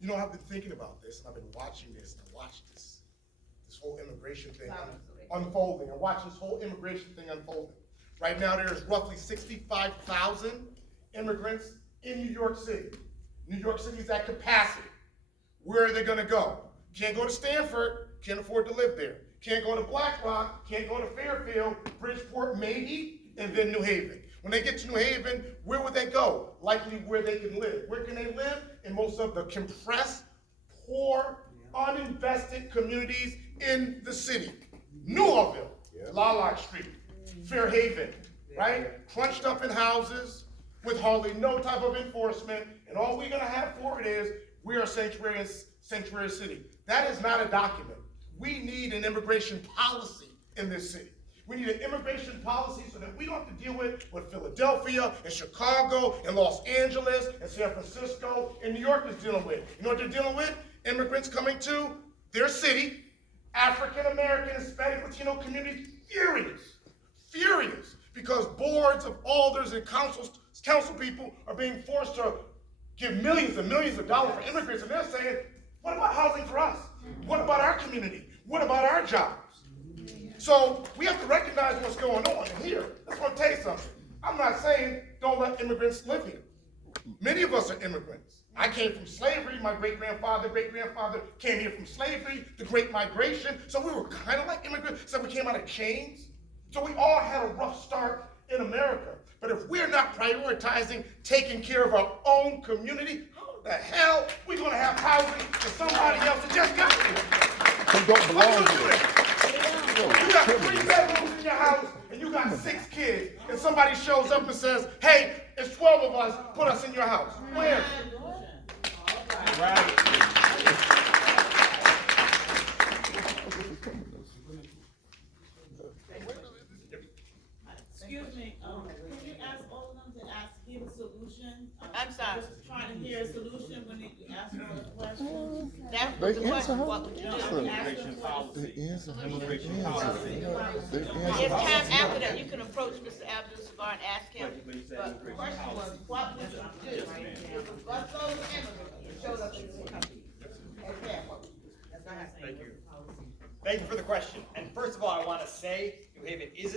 You know, I've been thinking about this, and I've been watching this, and I watched this whole immigration thing unfolding, and watching this whole immigration thing unfolding. Right now, there's roughly 65,000 immigrants in New York City. New York City is at capacity. Where are they gonna go? Can't go to Stanford, can't afford to live there. Can't go to Black Rock, can't go to Fairfield, Bridgeport maybe, and then New Haven. When they get to New Haven, where would they go? Likely where they can live. Where can they live? In most of the compressed, poor, uninvested communities in the city. NEWHALLVILLE, Lilac Street, Fairhaven, right? Crunched up in houses with hardly no type of enforcement, and all we're gonna have for it is, we are a sanctuary city. That is not a document. We need an immigration policy in this city. We need an immigration policy so that we don't have to deal with what Philadelphia and Chicago and Los Angeles and San Francisco and New York is dealing with. You know what they're dealing with? Immigrants coming to their city, African American, Hispanic, Latino communities, furious, because boards of alders and council people are being forced to give millions and millions of dollars for immigrants, and they're saying, what about housing for us? What about our community? What about our jobs? So we have to recognize what's going on. And here, I just want to tell you something. I'm not saying don't let immigrants live here. Many of us are immigrants. I came from slavery. My great-grandfather came here from slavery, the Great Migration. So we were kind of like immigrants, except we came out of chains. So we all had a rough start in America. But if we're not prioritizing taking care of our own community, how the hell are we going to have housing for somebody else that just got here? Who don't belong How you here. do that? You got 3 bedrooms in your house, and you got 6 kids, and somebody shows up and says, hey, it's 12 of us, put us in your house. Where? Excuse me, can you ask all of them to give a solution? I'm sorry. Just trying to hear a solution when you ask all the questions. That They was the answer question, her. what would you do? Immigration policy. They answer her. They If answer time after that, you can approach Mr. Abdul-Jabbar and ask him. But the question was, what would you do if a busload of immigrants showed up in this country? Thank you. Thank you for the question. And first of all, I want to say New Haven is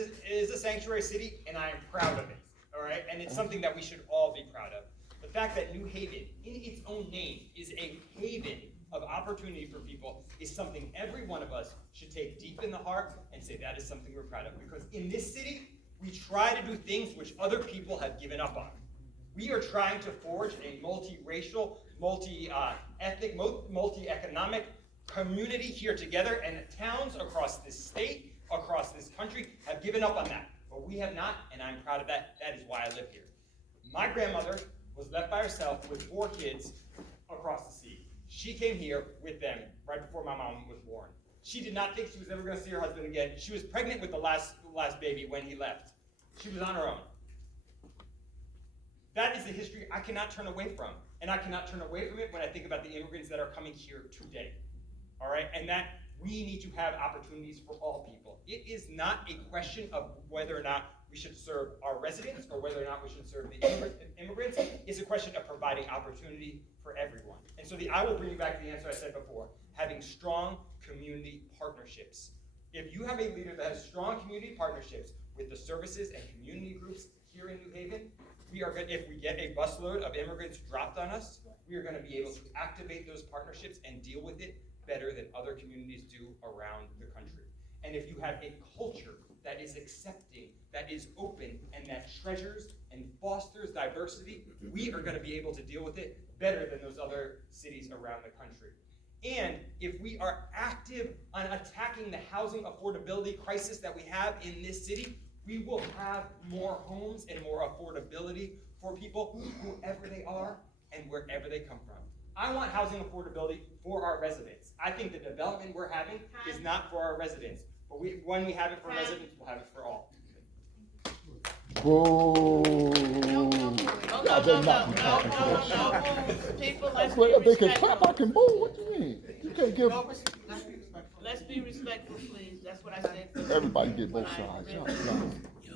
a sanctuary city, and I am proud of it. All right, and it's something that we should all be proud of. The fact that New Haven, in its own name, is a haven of opportunity for people is something every one of us should take deep in the heart and say that is something we're proud of. Because in this city, we try to do things which other people have given up on. We are trying to forge a multiracial, multi-ethnic, multi-economic community here together, and the towns across this state, across this country, have given up on that. But we have not, and I'm proud of that. That is why I live here. My grandmother was left by herself with 4 kids across the sea. She came here with them right before my mom was born. She did not think she was ever going to see her husband again. She was pregnant with the last baby when he left. She was on her own. That is a history I cannot turn away from. And I cannot turn away from it when I think about the immigrants that are coming here today. All right? And that we need to have opportunities for all people. It is not a question of whether or not we should serve our residents or whether or not we should serve the immigrants. It's a question of providing opportunity for everyone. And so I will bring you back to the answer I said before, having strong community partnerships. If you have a leader that has strong community partnerships with the services and community groups here in New Haven, we are good. If we get a busload of immigrants dropped on us, we are going to be able to activate those partnerships and deal with it better than other communities do around the country. And if you have a culture that is accepting, that is open, and that treasures and fosters diversity, we are going to be able to deal with it better than those other cities around the country. And if we are active on attacking the housing affordability crisis that we have in this city, we will have more homes and more affordability for people, whoever they are and wherever they come from. I want housing affordability for our residents. I think the development we're having is not for our residents, but when we have it for residents, we'll have it for all. Whoa. No. People, let's be Well, they can clap, I respectful. can move. What do you mean? You can't give Let's be respectful, please. That's what I said. everybody get both sides.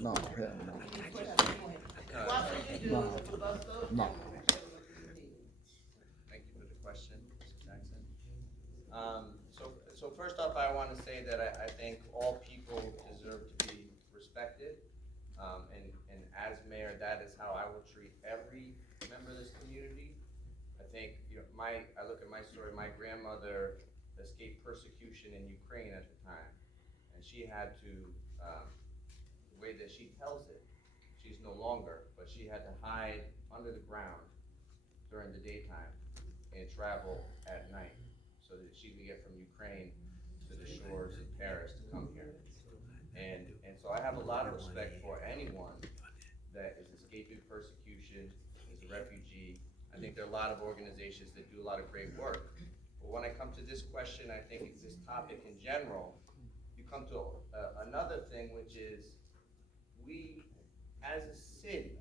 No, hell What would you do if a busload of no. immigrants showed up in New Haven? Thank you for the question, Mr. Jackson. So first off, I want to say that I think all people deserve to be respected. And as mayor, that is how I will treat every member of this community. I think, I look at my story, my grandmother escaped persecution in Ukraine at the time. And she had to, the way that she tells it, she's no longer, but she had to hide under the ground during the daytime and travel at night so that she could get from Ukraine to the shores of Paris to come here. And so I have a lot of respect for anyone that is escaping persecution, is a refugee. I think there are a lot of organizations that do a lot of great work. But when I come to this question, I think it's this topic in general, you come to another thing, which is we, as a city,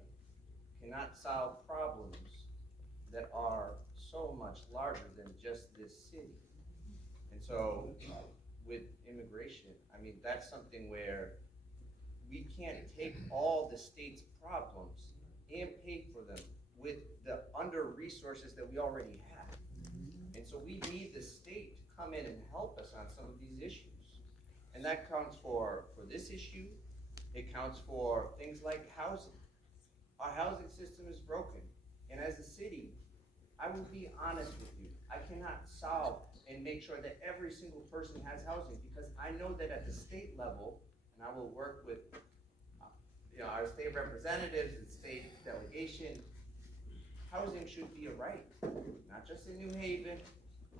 cannot solve problems that are so much larger than just this city. And so with immigration, I mean, that's something where we can't take all the state's problems and pay for them with the under-resources that we already have. And so we need the state to come in and help us on some of these issues. And that counts for this issue. It counts for things like housing. Our housing system is broken. And as a city, I will be honest with you, I cannot solve and make sure that every single person has housing, because I know that at the state level, and I will work with our state representatives and state delegation, housing should be a right, not just in New Haven,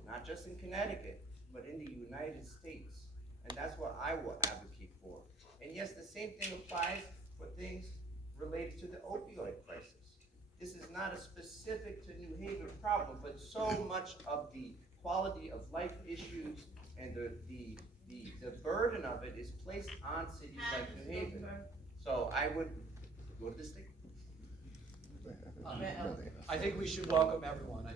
not just in Connecticut, but in the United States. And that's what I will advocate for. And yes, the same thing applies for things related to the opioid crisis. This is not a specific to New Haven problem, but so much of the quality of life issues and the burden of it is placed on cities like New Haven. So I would go to the state. I think we should welcome everyone. I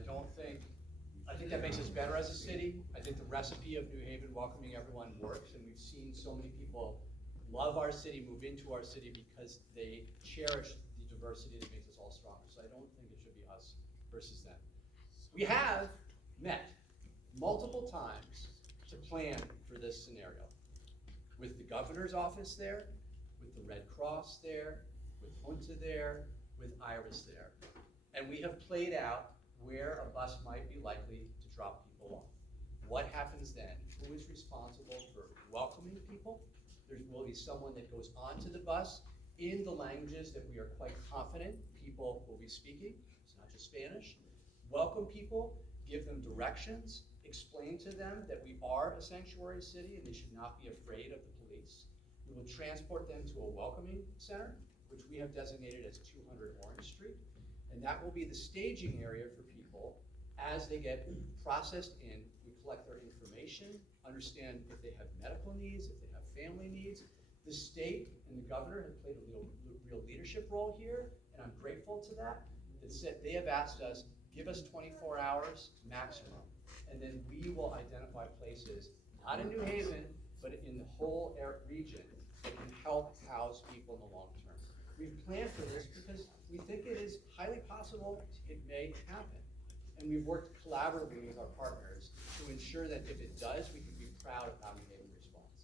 think that makes us better as a city. I think the recipe of New Haven welcoming everyone works, and we've seen so many people love our city, move into our city because they cherish the diversity that makes us all stronger. So I don't think it should be us versus them. We have met multiple times to plan for this scenario. With the governor's office there, with the Red Cross there, with Junta there, with Iris there. And we have played out where a bus might be likely to drop people off. What happens then? Who is responsible for welcoming people? There will be someone that goes onto the bus in the languages that we are quite confident people will be speaking. It's not just Spanish. Welcome people, give them directions, explain to them that we are a sanctuary city and they should not be afraid of the police. We will transport them to a welcoming center, which we have designated as 200 Orange Street. And that will be the staging area for people as they get processed in. We collect their information, understand if they have medical needs, if they have family needs. The state and the governor have played a real leadership role here, and I'm grateful to that. They have asked us, give us 24 hours maximum, and then we will identify places, not in New Haven, but in the whole region that can help house people in the long term. We've planned for this because we think it is highly possible it may happen. And we've worked collaboratively with our partners to ensure that if it does, we can be proud of how New Haven responds.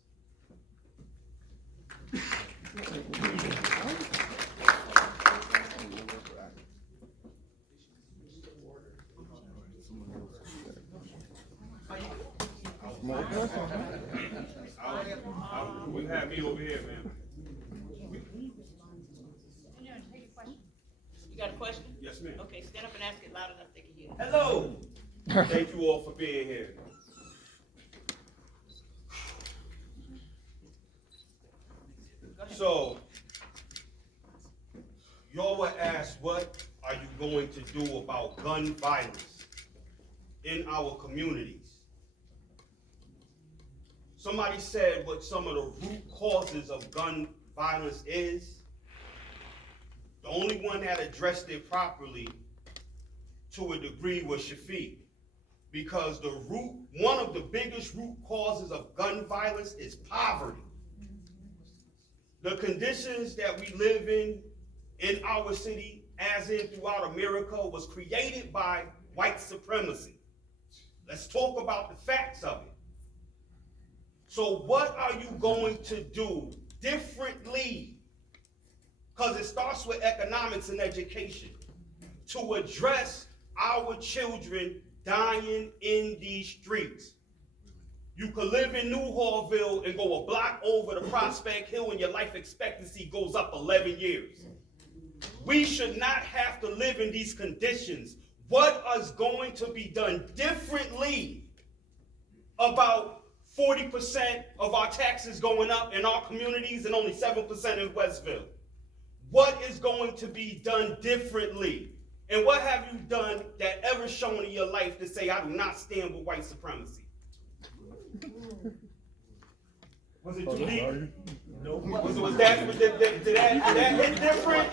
We have me over here, man. You got a question? Yes, ma'am. Okay, stand up and ask it loud enough they can hear. Hello. Thank you all for being here. So, y'all were asked, what are you going to do about gun violence in our communities? Somebody said what some of the root causes of gun violence is. The only one that addressed it properly to a degree was Shafiq, because one of the biggest root causes of gun violence is poverty. The conditions that we live in our city, as in throughout America, was created by white supremacy. Let's talk about the facts of it. So what are you going to do differently? Because it starts with economics and education to address our children dying in these streets. You could live in NEWHALLVILLE and go a block over to Prospect Hill and your life expectancy goes up 11 years. We should not have to live in these conditions. What is going to be done differently about 40% of our taxes going up in our communities and only 7% in Westville? What is going to be done differently? And what have you done that ever shown in your life to say, I do not stand with white supremacy? Was it too deep? No. Was that hit different?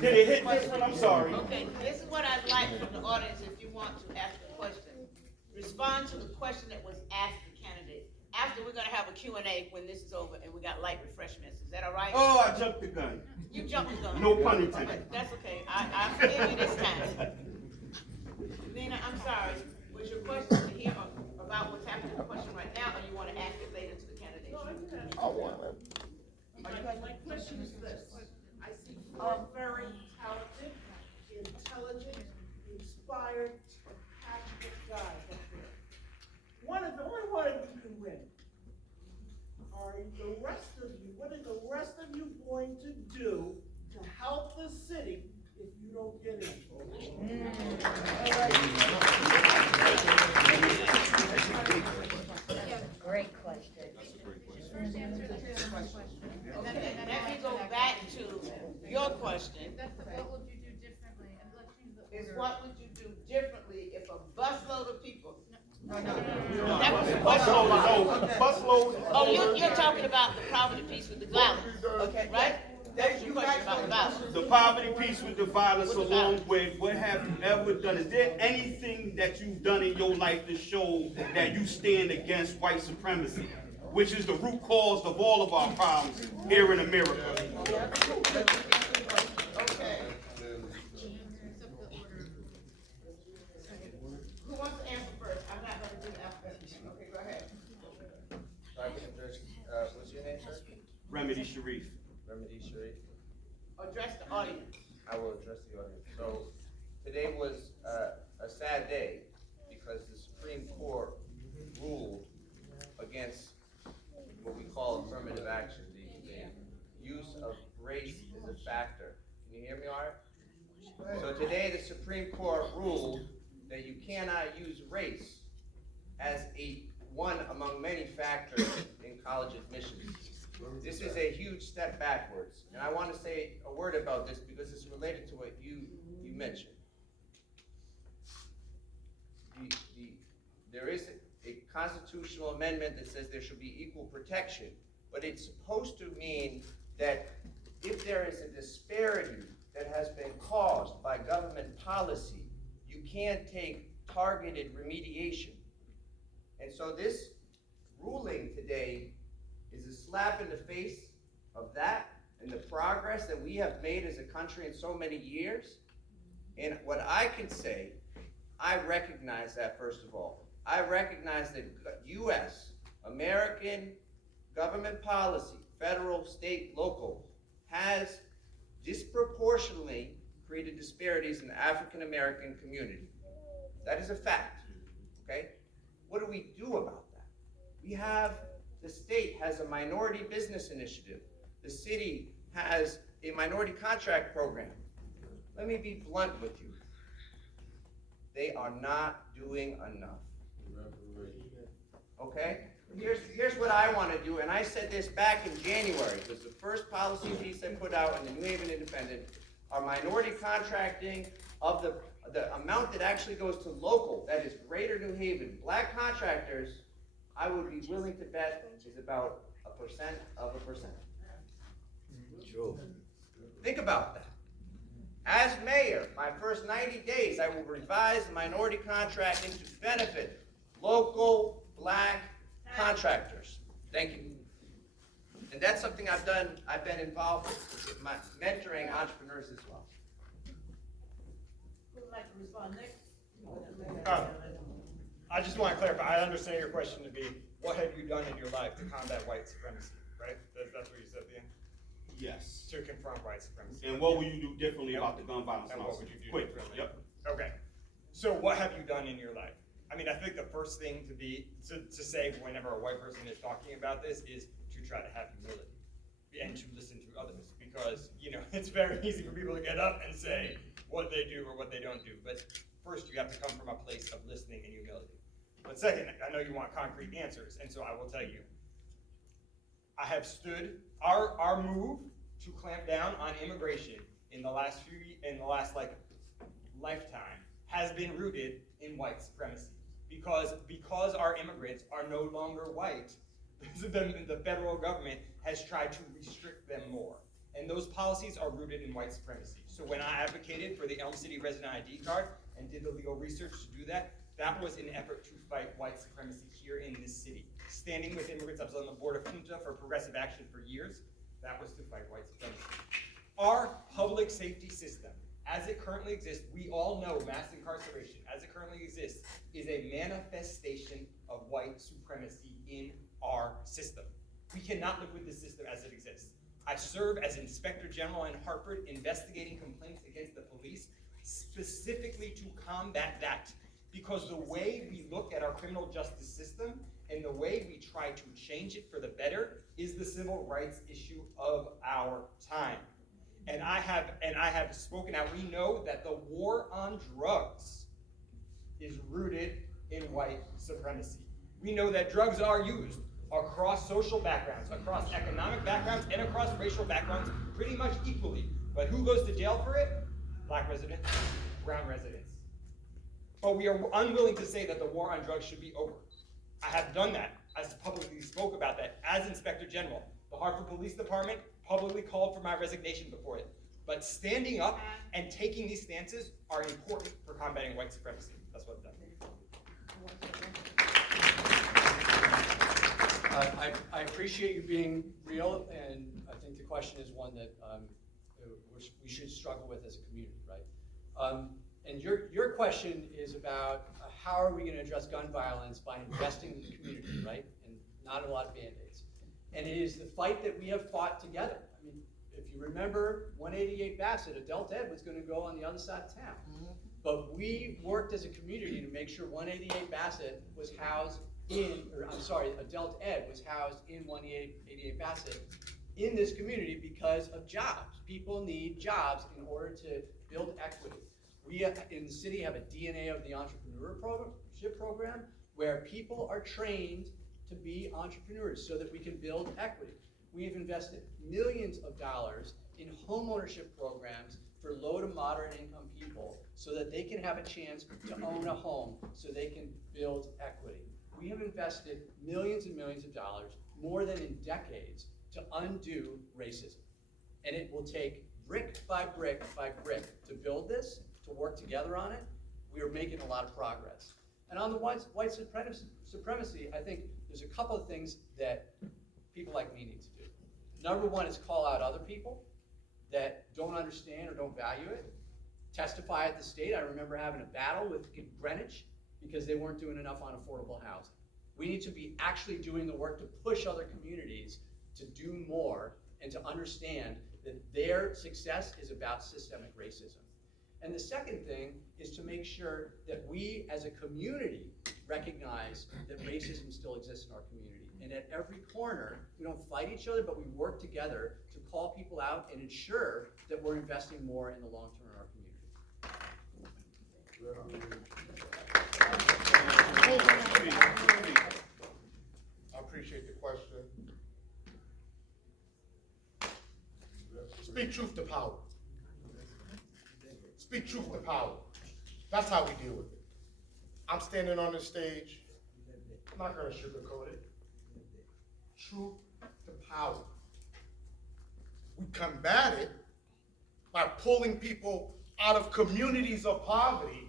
Did it hit different? I'm sorry. Okay, this is what I'd like from the audience if you want to ask a question. Respond to the question that was asked the candidate. After we're gonna have a Q&A when this is over and we got light refreshments. Is that all right? Oh, I jumped the gun. You jumped the gun. No pun intended. But that's okay. I forgive you this time. Nina, I'm sorry. Was your question to hear about what's happening in the question right now, or you want to ask it later to the candidate? My question is this: I see four very talented, intelligent order to have the guys up there. The only one of you can win. Are the rest of you, what are the rest of you going to do to help the city if you don't get in? Great question. First answer the question. And then Let me go back to your question. That's the, what would you do differently? And let's use the Is order. what would you do differently if a busload of people? No. That was the Busload, busload. Oh, you're talking about the poverty piece with the violence, Okay. right? That's your question about the violence. The poverty piece with the violence along with what have you ever done? Is there anything that you've done in your life to show that you stand against white supremacy, which is the root cause of all of our problems here in America? Okay. Who wants to answer first? I'm not gonna do the alphabet. Okay, go ahead. So I can address, what's your name, sir? Remedy Sharif. Remedy Sharif. Address the audience. I will address the audience. So today was a sad day because the Supreme Court ruled against what we call affirmative action. The use of race is a factor. Can you hear me all right? So today the Supreme Court ruled that you cannot use race as one among many factors in college admissions. This is a huge step backwards, and I want to say a word about this because it's related to what you mentioned. There is a constitutional amendment that says there should be equal protection, but it's supposed to mean that if there is a disparity that has been caused by government policy, you can't take targeted remediation. And so this ruling today is a slap in the face of that and the progress that we have made as a country in so many years. And what I can say, I recognize that, first of all. I recognize that U.S., American government policy, federal, state, local, has disproportionately created disparities in the African American community. That is a fact, okay? What do we do about that? The state has a minority business initiative. The city has a minority contract program. Let me be blunt with you. They are not doing enough. Okay? Here's what I want to do, and I said this back in January. It was the first policy piece I put out in the New Haven Independent. Our minority contracting of the amount that actually goes to local, that is Greater New Haven, black contractors, I would be willing to bet is about 1% of a percent. True. Think about that. As mayor, my first 90 days, I will revise the minority contracting to benefit local black contractors. Thank you. And that's something I've done. I've been involved with mentoring entrepreneurs as well. Who would like to respond next? I just want to clarify, I understand your question to be, what have you done in your life to combat white supremacy, right? That's what you said at the end? Yes. To confront white supremacy. And what will you do differently about the gun violence? And what would you do Quick. differently? Yep. Okay. So what have you done in your life? I mean, I think the first thing to say whenever a white person is talking about this is to try to have humility and to listen to others, because, it's very easy for people to get up and say what they do or what they don't do. But first, you have to come from a place of listening and humility. But second, I know you want concrete answers, and so I will tell you, I have stood, our move to clamp down on immigration in the last lifetime has been rooted in white supremacy. Because our immigrants are no longer white, the federal government has tried to restrict them more. And those policies are rooted in white supremacy. So when I advocated for the Elm City resident ID card and did the legal research to do that, that was an effort to fight white supremacy here in this city. Standing with immigrants, I was on the board of Junta for Progressive Action for years. That was to fight white supremacy. Our public safety system, as it currently exists, we all know mass incarceration, as it currently exists, is a manifestation of white supremacy in our system. We cannot live with this system as it exists. I serve as Inspector General in Hartford, investigating complaints against the police, specifically to combat that. Because the way we look at our criminal justice system and the way we try to change it for the better is the civil rights issue of our time. And I have spoken out. We know that the war on drugs is rooted in white supremacy. We know that drugs are used across social backgrounds, across economic backgrounds, and across racial backgrounds pretty much equally. But who goes to jail for it? Black residents, brown residents. But we are unwilling to say that the war on drugs should be over. I have done that. I publicly spoke about that as Inspector General. The Hartford Police Department publicly called for my resignation before it. But standing up and taking these stances are important for combating white supremacy. That's what I've done. I appreciate you being real, and I think the question is one that we should struggle with as a community, right? And your question is about how are we going to address gun violence by investing in the community, right? And not a lot of Band-Aids. And it is the fight that we have fought together. I mean, if you remember 188 Bassett, Adult Ed was going to go on the other side of town. But we worked as a community to make sure 188 Bassett was housed in, or I'm sorry, Adult Ed was housed in 188 Bassett in this community because of jobs. People need jobs in order to build equity. We in the city have a DNA of the entrepreneurship program where people are trained to be entrepreneurs so that we can build equity. We have invested millions of dollars in homeownership programs for low to moderate income people so that they can have a chance to own a home so they can build equity. We have invested millions and millions of dollars, more than in decades, to undo racism. And it will take brick by brick by brick to build this, to work together on it. We are making a lot of progress. And on the white supremacy, I think there's a couple of things that people like me need to do. Number one is call out other people that don't understand or don't value it. Testify at the state. I remember having a battle with Greenwich because they weren't doing enough on affordable housing. We need to be actually doing the work to push other communities to do more and to understand that their success is about systemic racism. And the second thing is to make sure that we as a community recognize that racism still exists in our community. And at every corner, we don't fight each other, but we work together to call people out and ensure that we're investing more in the long term in our community. I appreciate the question. Speak truth to power. Speak truth to power. That's how we deal with it. I'm standing on this stage. I'm not going to sugarcoat it. Truth to power. We combat it by pulling people out of communities of poverty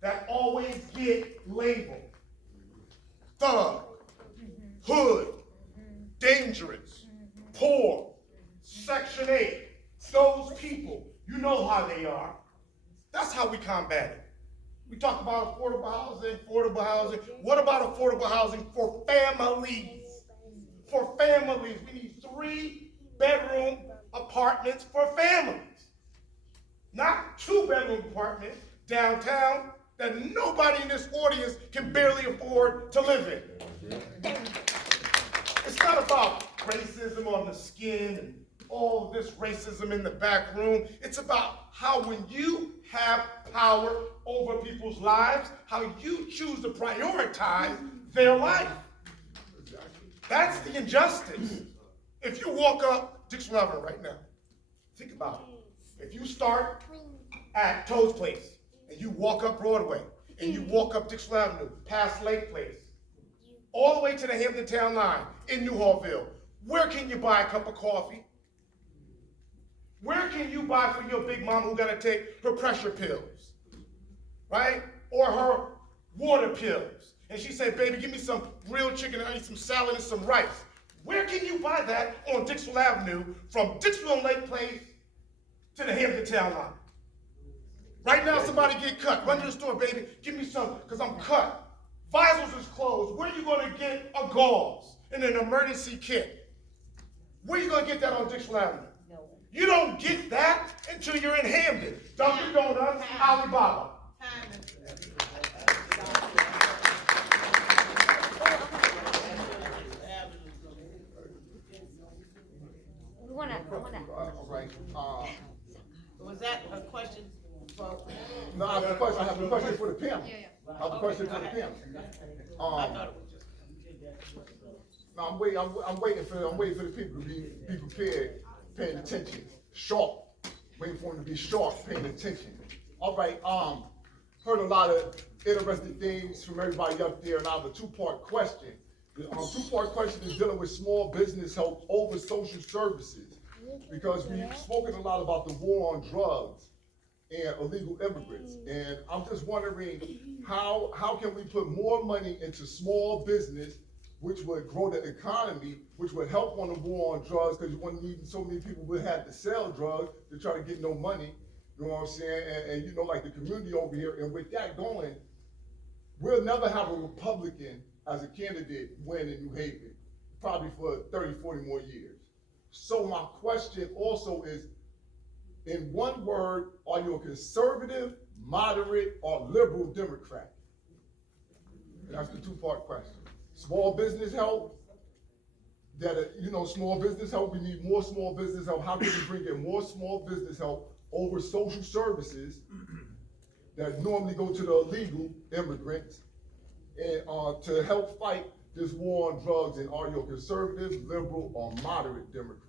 that always get labeled thug, hood, dangerous, poor, Section 8. Those people, you know how they are. That's how we combat it. We talk about affordable housing, affordable housing. What about affordable housing for families? For families, we need 3-bedroom apartments for families. Not 2-bedroom apartments downtown that nobody in this audience can barely afford to live in. It's not about racism on the skin and all this racism in the back room. It's about how when you have power over people's lives, how you choose to prioritize their life. That's the injustice. If you walk up Dixon Avenue right now, think about it. If you start at Toad's Place and you walk up Broadway and you walk up Dixon Avenue past Lake Place, all the way to the Hampton Town line in NEWHALLVILLE, where can you buy a cup of coffee? Where can you buy for your big mama who gotta take her pressure pills, right? Or her water pills. And she said, baby, give me some grilled chicken and I need some salad and some rice. Where can you buy that on Dixwell Avenue from Dixwell Lake Place to the Hampton Town line? Right now, somebody get cut. Run to the store, baby. Give me some, because I'm cut. Visors is closed. Where are you going to get a gauze and an emergency kit? Where are you going to get that on Dixwell Avenue? You don't get that until you're in Hamden. Dunkin' Donuts, Alibaba. No, I have a question, for the panel. Yeah, I have a question for the panel. No, I'm waiting for the people to be prepared, paying attention, sharp, waiting for them to be sharp, paying attention. All right, heard a lot of interesting things from everybody up there, and I have a two-part question. The two-part question is dealing with small business help over social services, because we've spoken a lot about the war on drugs and illegal immigrants, and I'm just wondering how can we put more money into small business, which would grow the economy, which would help on the war on drugs, because you wouldn't need so many people would have to sell drugs to try to get no money. You know what I'm saying? And you know, like the community over here, and with that going, we'll never have a Republican as a candidate win in New Haven, probably for 30, 40 more years. So my question also is, in one word, are you a conservative, moderate, or liberal Democrat? That's the two-part question. Small business help, small business help, we need more small business help. How can we bring in more small business help over social services that normally go to the illegal immigrants, and to help fight this war on drugs? And are you a conservative, liberal, or moderate Democrat?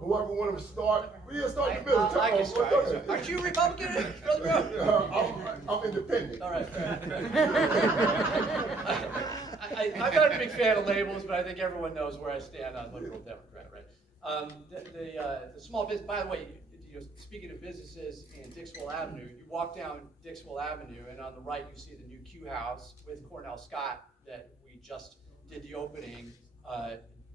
Whoever want to start, we'll start in the middle. I can start. Aren't you Republican, Brother? I'm independent. All right. I'm not a big fan of labels, but I think everyone knows where I stand on liberal Democrat, right? The small business, by the way, speaking of businesses in Dixwell Avenue, you walk down Dixwell Avenue, and on the right you see the new Q House with Cornell Scott that we just did the opening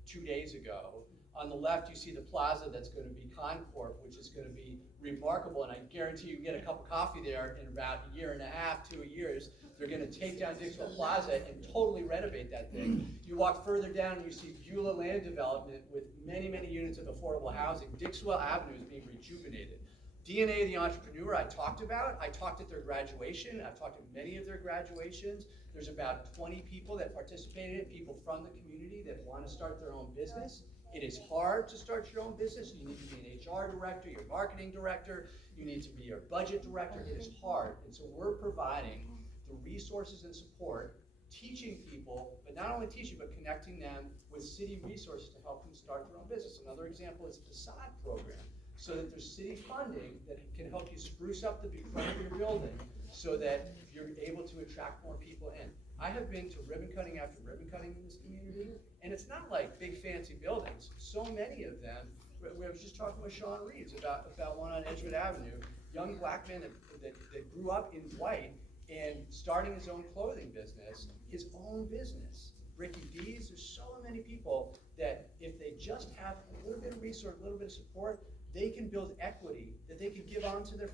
2 days ago. On the left, you see the plaza that's going to be Concorp, which is going to be remarkable, and I guarantee you can get a cup of coffee there in about a year and a half, 2 years. They're going to take down Dixwell Plaza and totally renovate that thing. You walk further down and you see Beulah Land Development with many, many units of affordable housing. Dixwell Avenue is being rejuvenated. DNA of the Entrepreneur I talked about. I talked at their graduation. I've talked at many of their graduations. There's about 20 people that participated, people from the community that want to start their own business. It is hard to start your own business. You need to be an HR director, your marketing director, you need to be your budget director. It is hard. And so we're providing the resources and support, teaching people, but not only teaching, but connecting them with city resources to help them start their own business. Another example is the facade program, so that there's city funding that can help you spruce up the front of your building so that you're able to attract more people in. I have been to ribbon cutting after ribbon cutting in this community, and it's not like big fancy buildings. So many of them, I was just talking with Sean Reeves about one on Edgewood Avenue, young black man that grew up in white and starting his own clothing business, his own business. Ricky D's, there's so many people that if they just have a little bit of resource, a little bit of support, they can build equity that they can give on to their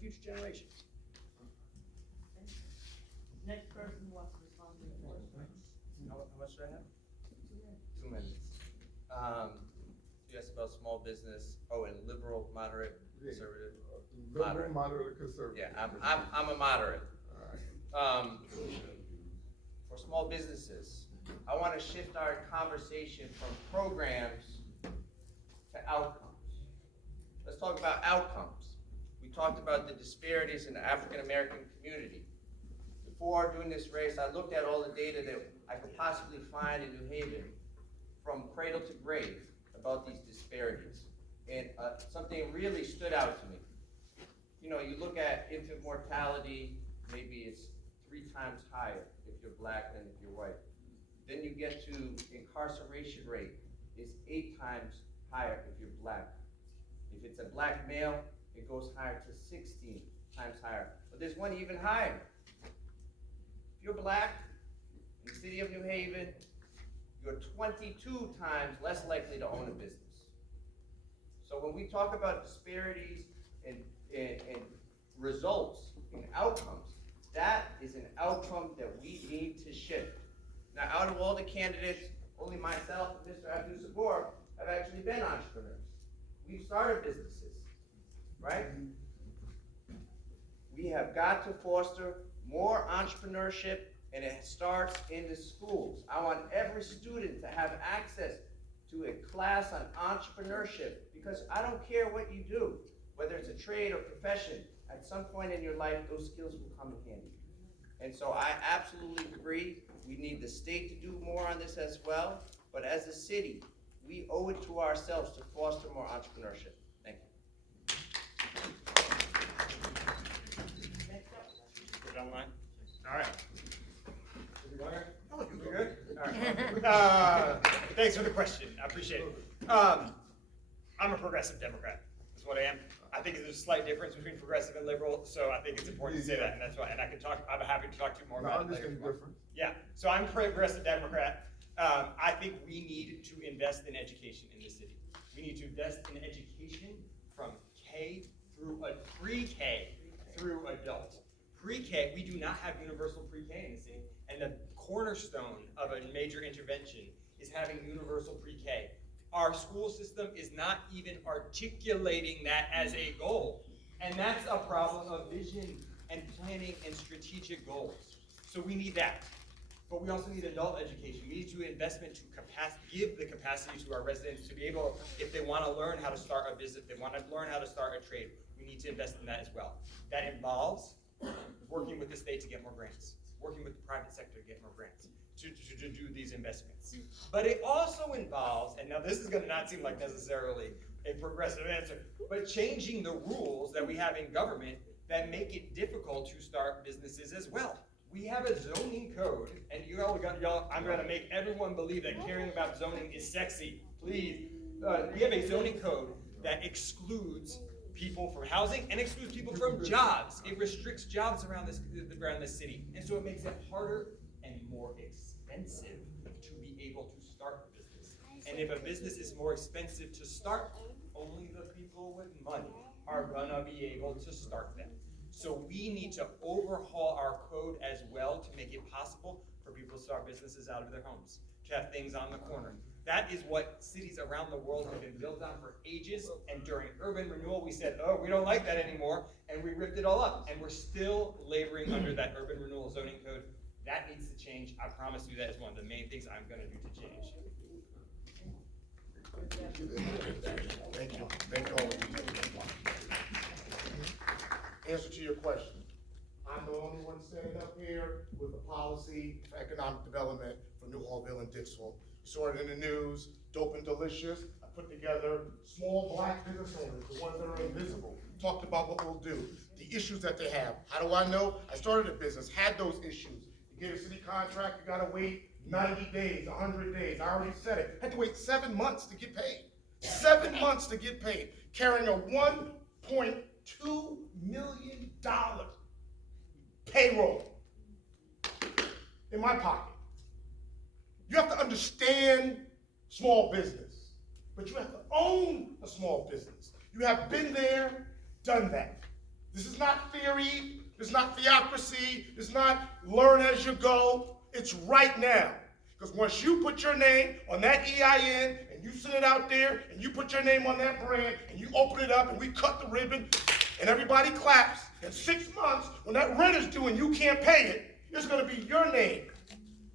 future generations. Next person wants to respond to the question. How much do I have? 2 minutes. You asked about small business. Oh, and liberal, moderate, conservative. Liberal, moderate, conservative. Yeah, I'm a moderate. All right. For small businesses, I want to shift our conversation from programs to outcomes. Let's talk about outcomes. We talked about the disparities in the African American community. Before doing this race, I looked at all the data that I could possibly find in New Haven from cradle to grave about these disparities. And something really stood out to me. You know, you look at infant mortality, maybe it's 3 times higher if you're black than if you're white. Then you get to incarceration rate is 8 times higher if you're black. If it's a black male, it goes higher to 16 times higher. But there's one even higher. If you're black in the city of New Haven, you're 22 times less likely to own a business. So when we talk about disparities and results and outcomes, that is an outcome that we need to shift. Now, out of all the candidates, only myself and Mr. Abdul Sabor have actually been entrepreneurs. We've started businesses, right? We have got to foster more entrepreneurship, and it starts in the schools. I want every student to have access to a class on entrepreneurship, Because I don't care what you do, whether it's a trade or profession, at some point in your life, those skills will come in handy. And so I absolutely agree, we need the state to do more on this as well, but as a city, we owe it to ourselves to foster more entrepreneurship. Thank you. Put it online? All right. Oh, you good? All right. Thanks for the question. I appreciate it. I'm a progressive Democrat. That's what I am. I think there's a slight difference between progressive and liberal, so I think it's important to say that, and that's why. And I can talk. I'm happy to talk to you more about it later. Yeah. So I'm a progressive Democrat. I think we need to invest in education in the city. We need to invest in education from K through pre-K through adult. Pre-K, we do not have universal pre-K in the city, and the cornerstone of a major intervention is having universal pre-K. Our school system is not even articulating that as a goal, and that's a problem of vision and planning and strategic goals. So we need that. But we also need adult education. We need to investment to give the capacity to our residents to be able, if they want to learn how to start a business, they want to learn how to start a trade, we need to invest in that as well. That involves working with the state to get more grants, working with the private sector to get more grants, to do these investments. But it also involves, and now this is going to not seem like necessarily a progressive answer, but changing the rules that we have in government that make it difficult to start businesses as well. We have a zoning code, and I'm going to make everyone believe that caring about zoning is sexy. Please. We have a zoning code that excludes people from housing and excludes people from jobs. It restricts jobs around this city. And so it makes it harder and more expensive to be able to start a business. And if a business is more expensive to start, only the people with money are gonna be able to start them. So we need to overhaul our code as well to make it possible for people to start businesses out of their homes, to have things on the corner. That is what cities around the world have been built on for ages, and during urban renewal we said, oh, we don't like that anymore, and we ripped it all up, and we're still laboring under that urban renewal zoning code. That needs to change. I promise you that is one of the main things I'm going to do to change. Thank you. Thank you all of you. Answer to your question. I'm the only one standing up here with a policy for economic development for NEWHALLVILLE and Dixville. You saw it in the news, Dope and Delicious. I put together small black business owners, the ones that are invisible. Talked about what we'll do, the issues that they have. How do I know? I started a business, had those issues. You get a city contract, you gotta wait 90 days, 100 days. I already said it. I had to wait 7 months to get paid. 7 months to get paid. Carrying a $1.2 million payroll in my pocket. You have to understand small business, but you have to own a small business. You have been there, done that. This is not theory, this is not theocracy, this is not learn as you go. It's right now. Because once you put your name on that EIN and you send it out there and you put your name on that brand and you open it up and we cut the ribbon and everybody claps, in 6 months, when that rent is due and you can't pay it, it's going to be your name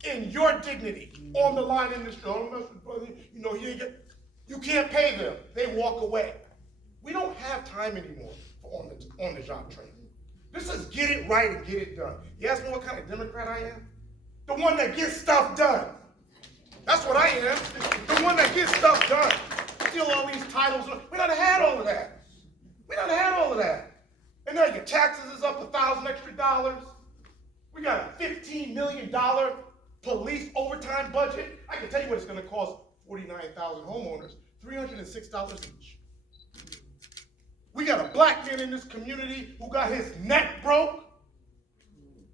and your dignity on the line in this show. You know, you can't pay them. They walk away. We don't have time anymore for on-the-job training. This is get it right and get it done. You ask me what kind of Democrat I am? The one that gets stuff done. That's what I am. The one that gets stuff done. Steal all these titles. We done had all of that. We done had all of that. And now your taxes is up $1,000 extra. We got a $15 million police overtime budget. I can tell you what it's going to cost 49,000 homeowners, $306 each. We got a black man in this community who got his neck broke.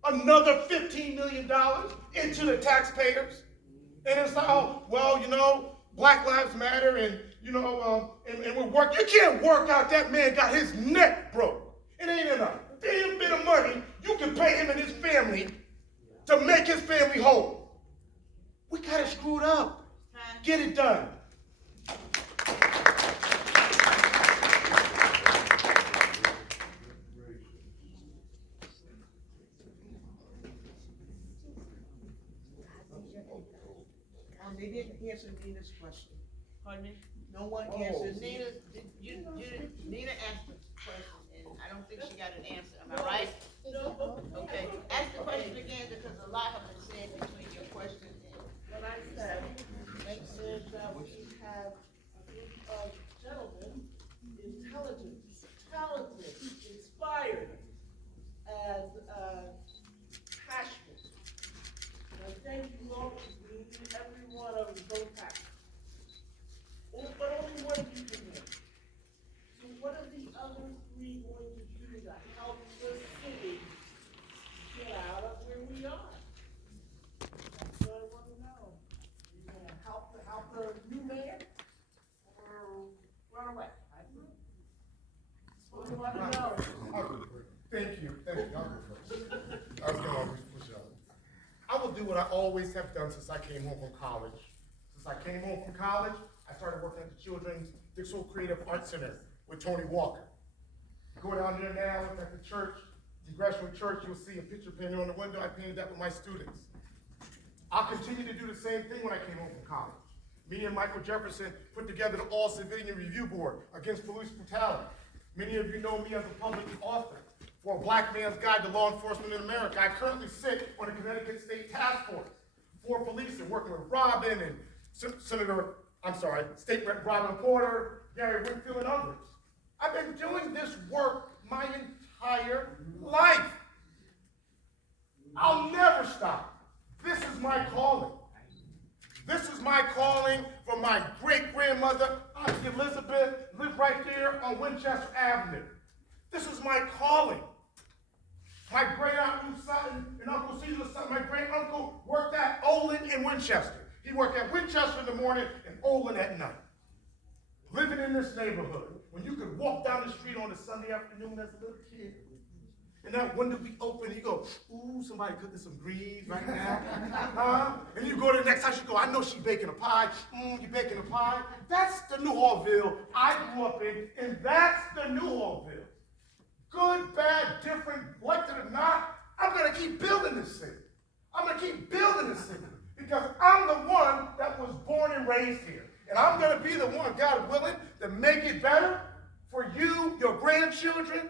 Another $15 million into the taxpayers. And it's like, oh, well, you know, Black Lives Matter and, you know, and we work. You can't work out that man got his neck broke. It ain't enough. Damn bit of money you can pay him and his family to make his family whole. We got it screwed up. Get it done. They didn't answer Nina's question. Pardon me? No one answered. Nina, Nina asked the question, and I don't think she got an answer. Am I right? Okay, ask the question again, because a lot have been said between your question and. What I said is that we have a group of gentlemen, intelligent, talented, inspired, and passionate. And I thank you all for being every one of them so passionate. But only one of you can win. So what are the other three going to do to help the city get out of where we are? That's what I want to know. You gonna help the new mayor or run away? That's what we want to know. Thank you. I'll go first. I was gonna always push out. I will do what I always have done since I came home from college. Since I came home from college, I started working at the Children's Dixon Creative Arts Center with Tony Walker. Go down there now, look at the church, the Gresham Church, you'll see a picture painted on the window. I painted that with my students. I'll continue to do the same thing when I came home from college. Me and Michael Jefferson put together the All Civilian Review Board Against Police Brutality. Many of you know me as a public author for A Black Man's Guide to Law Enforcement in America. I currently sit on the Connecticut State Task Force for police and working with Robin and State Rep Robin Porter, Gary Whitfield, and others. I've been doing this work my entire life. I'll never stop. This is my calling. This is my calling from my great-grandmother, Auntie Elizabeth, lived right there on Winchester Avenue. This is my calling. My great-aunt Ruth Sutton and Uncle Caesar Sutton, my great-uncle, worked at Olin in Winchester. He worked at Winchester in the morning and Olin at night. Living in this neighborhood, when you could walk down the street on a Sunday afternoon as a little kid, and that window be open, you go, ooh, somebody cooking some greens right now. And you go to the next house, you go, I know she baking a pie. You baking a pie? That's the NEWHALLVILLE I grew up in, and that's the NEWHALLVILLE. Good, bad, different, like it or not, I'm gonna keep building this city. I'm gonna keep building this city because I'm the one that was born and raised here. And I'm gonna be the one, God willing, to make it better for you, your grandchildren,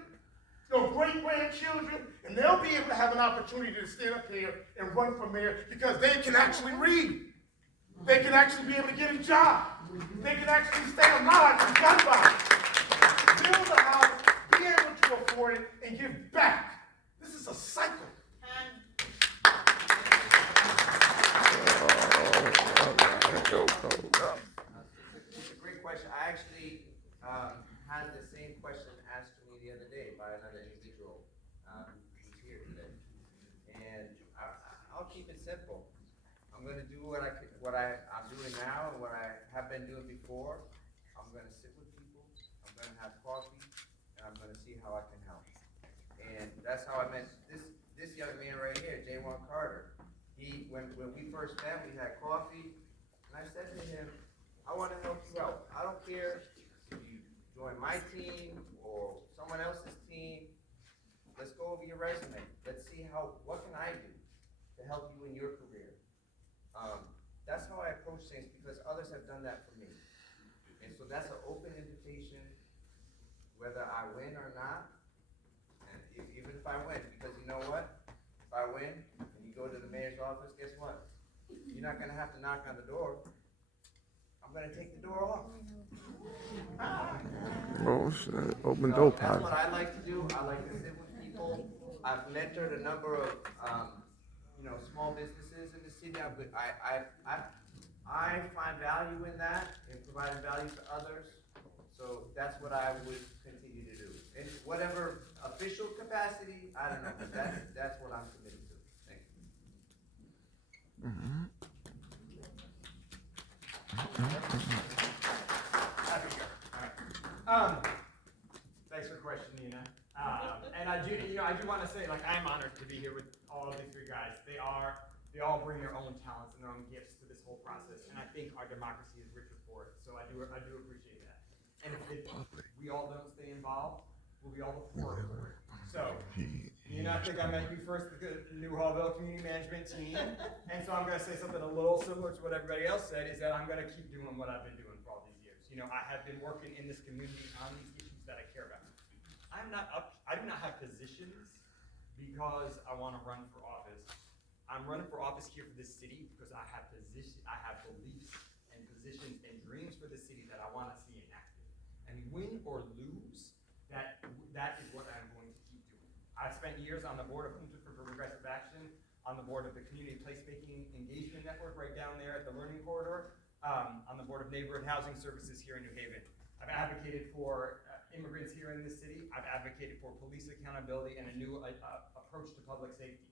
your great-grandchildren, and they'll be able to have an opportunity to stand up here and run for mayor because they can actually read. They can actually be able to get a job. They can actually stay alive from gun violence. Build a house, be able to afford it, and give back. This is a cycle. It's a great question. I actually had the same question asked to me the other day by another individual who's here today. And I'll keep it simple. I'm going to do what I'm doing now and what I have been doing before. I'm going to sit with people. I'm going to have coffee, and I'm going to see how I can help. And that's how I met this young man right here, J.1 Carter. When we first met, we had coffee, and I said to him, I want to help you out. I don't care if you join my team or someone else's team. Let's go over your resume. Let's see what can I do to help you in your career. That's how I approach things because others have done that for me. And so that's an open invitation, whether I win or not, and even if I win, because you know what? If I win and you go to the mayor's office, guess what? You're not gonna have to knock on the door. I'm gonna take the door off. Oh shit, open door That's policy. what I like to do. I like to sit with people. I've mentored a number of, small businesses in the city. I find value in that, in providing value to others. So that's what I would continue to do. In whatever official capacity, I don't know, but that's what I'm committed to. Thank you. Thanks for the question, Nina. And I do want to say, I'm honored to be here with all of these three guys. They all bring their own talents and their own gifts to this whole process, and I think our democracy is richer for it. So I do appreciate that. And if we all don't stay involved, we'll be all the poorer for it. So, Nina, I think I met you first with the NEWHALLVILLE community management team, and so I'm going to say something a little similar to what everybody else said, is that I'm going to keep doing what I've been doing for all these years. You know, I have been working in this community on these issues that I care about. I do not have positions because I want to run for office. I'm running for office here for this city because I have beliefs and positions and dreams for the city that I want to see enacted. And win or lose, that is what I'm going to keep doing. I've spent years on the board of Center for Progressive Action, on the board of the Community Placemaking Engagement Network right down there at the Learning Corridor, on the board of Neighborhood Housing Services here in New Haven. I've advocated for immigrants here in the city. I've advocated for police accountability and a new approach to public safety.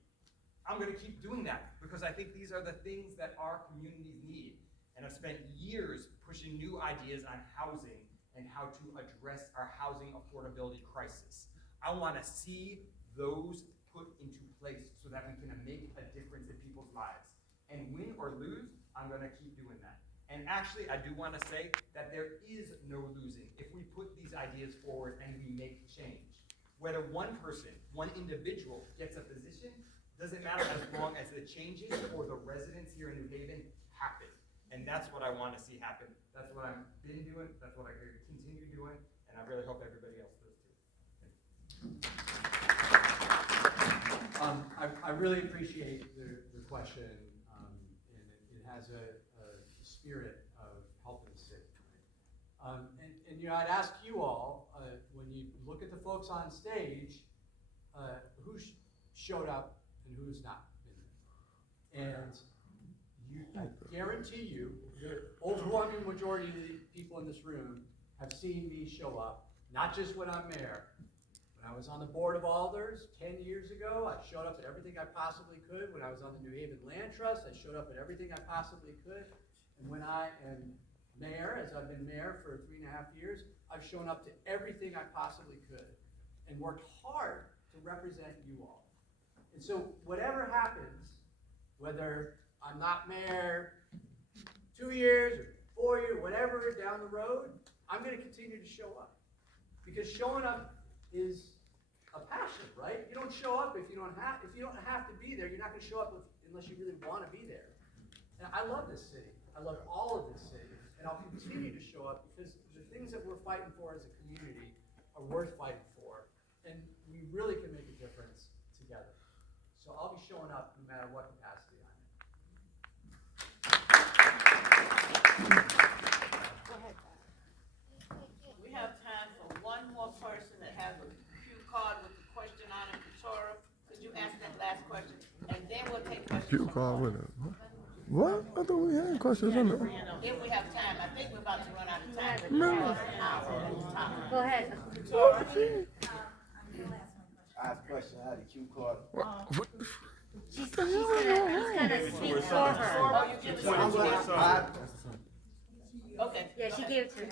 I'm going to keep doing that because I think these are the things that our communities need. And I've spent years pushing new ideas on housing and how to address our housing affordability crisis. I want to see those put into place so that we can make a difference in people's lives. And win or lose, I'm going to keep doing that. And actually, I do want to say that there is no losing if we put these ideas forward and we make change. Whether one person, one individual gets a position, doesn't matter as long as the changes for the residents here in New Haven happen. And that's what I want to see happen. That's what I've been doing. That's what I could continue doing. And I really hope everybody else does too. I really appreciate the question, and it has a spirit of helping the city. And you know, I'd ask you all, when you look at the folks on stage, who showed up and who's not been there. And I guarantee you, the overwhelming majority of the people in this room have seen me show up, not just when I'm mayor. When I was on the Board of Alders 10 years ago, I showed up at everything I possibly could. When I was on the New Haven Land Trust, I showed up at everything I possibly could. And when I am mayor, as I've been mayor for 3.5 years, I've shown up to everything I possibly could and worked hard to represent you all. And so whatever happens, whether I'm not mayor 2 years or 4 years, whatever down the road, I'm going to continue to show up. Because showing up is a passion, right? You don't show up if you don't have to be there. You're not going to show up unless you really want to be there. And I love this city. I love all of this city. And I'll continue to show up because the things that we're fighting for as a community are worth fighting for. And we really can make a difference together. So I'll be showing up no matter what capacity I'm in. Go ahead. We have time for one more person that has a cue card with a question on it. Victoria, could you ask that last question? And then we'll take questions. Cue card with it. What? I thought we had questions on it. If we have time, I think we're about to run out of time. No. Go ahead. I have a question. I had a cue card. He's gonna speak for her. Okay. Yeah, she gave it to him.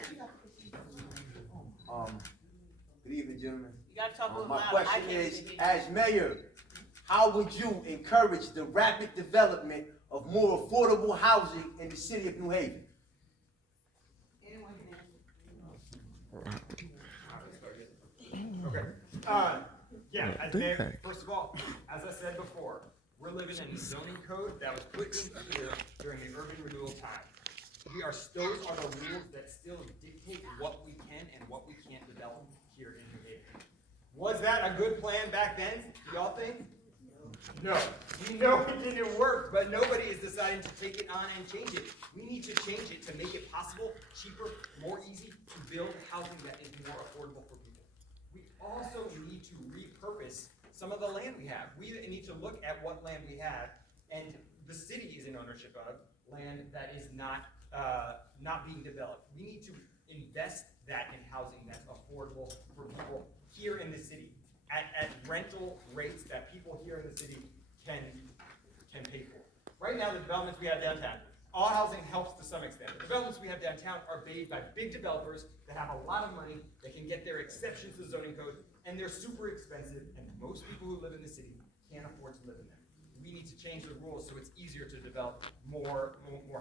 Good evening, gentlemen. You gotta talk a little My louder. question is, as mayor, how would you encourage the rapid development of more affordable housing in the city of New Haven? Anyone can answer. Okay. Yeah, as mayor, first of all, as I said before, we're living in a zoning code that was put in here during the urban renewal time. Those are the rules that still dictate what we can and what we can't develop here in New Haven. Was that a good plan back then, do y'all think? No. We know it didn't work, but nobody is deciding to take it on and change it. We need to change it to make it possible, cheaper, more easy to build housing that is more affordable for people. We also need to repurpose some of the land we have. We need to look at what land we have, and the city is in ownership of land that is not being developed. We need to invest that in housing that's affordable for people here in the city at rental rates that people here in the city can pay for. Right now, the developments we have downtown, all housing helps to some extent. The developments we have downtown are made by big developers that have a lot of money, that can get their exceptions to the zoning code, and they're super expensive, and most people who live in the city can't afford to live in them. We need to change the rules so it's easier to develop more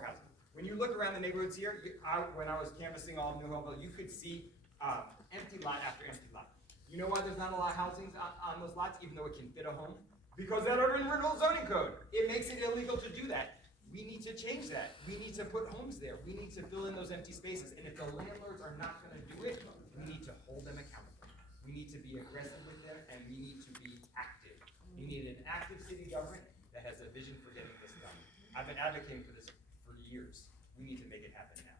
housing. When you look around the neighborhoods here, when I was canvassing all of NEWHALLVILLE, you could see empty lot after empty lot. You know why there's not a lot of housing on those lots, even though it can fit a home? Because that urban renewal zoning code, it makes it illegal to do that. We need to change that. We need to put homes there. We need to fill in those empty spaces. And if the landlords are not gonna do it, we need to hold them accountable. We need to be aggressive with them, and we need to be active. We need an active city government that has a vision for getting this done. I've been advocating for this for years. We need to make it happen now.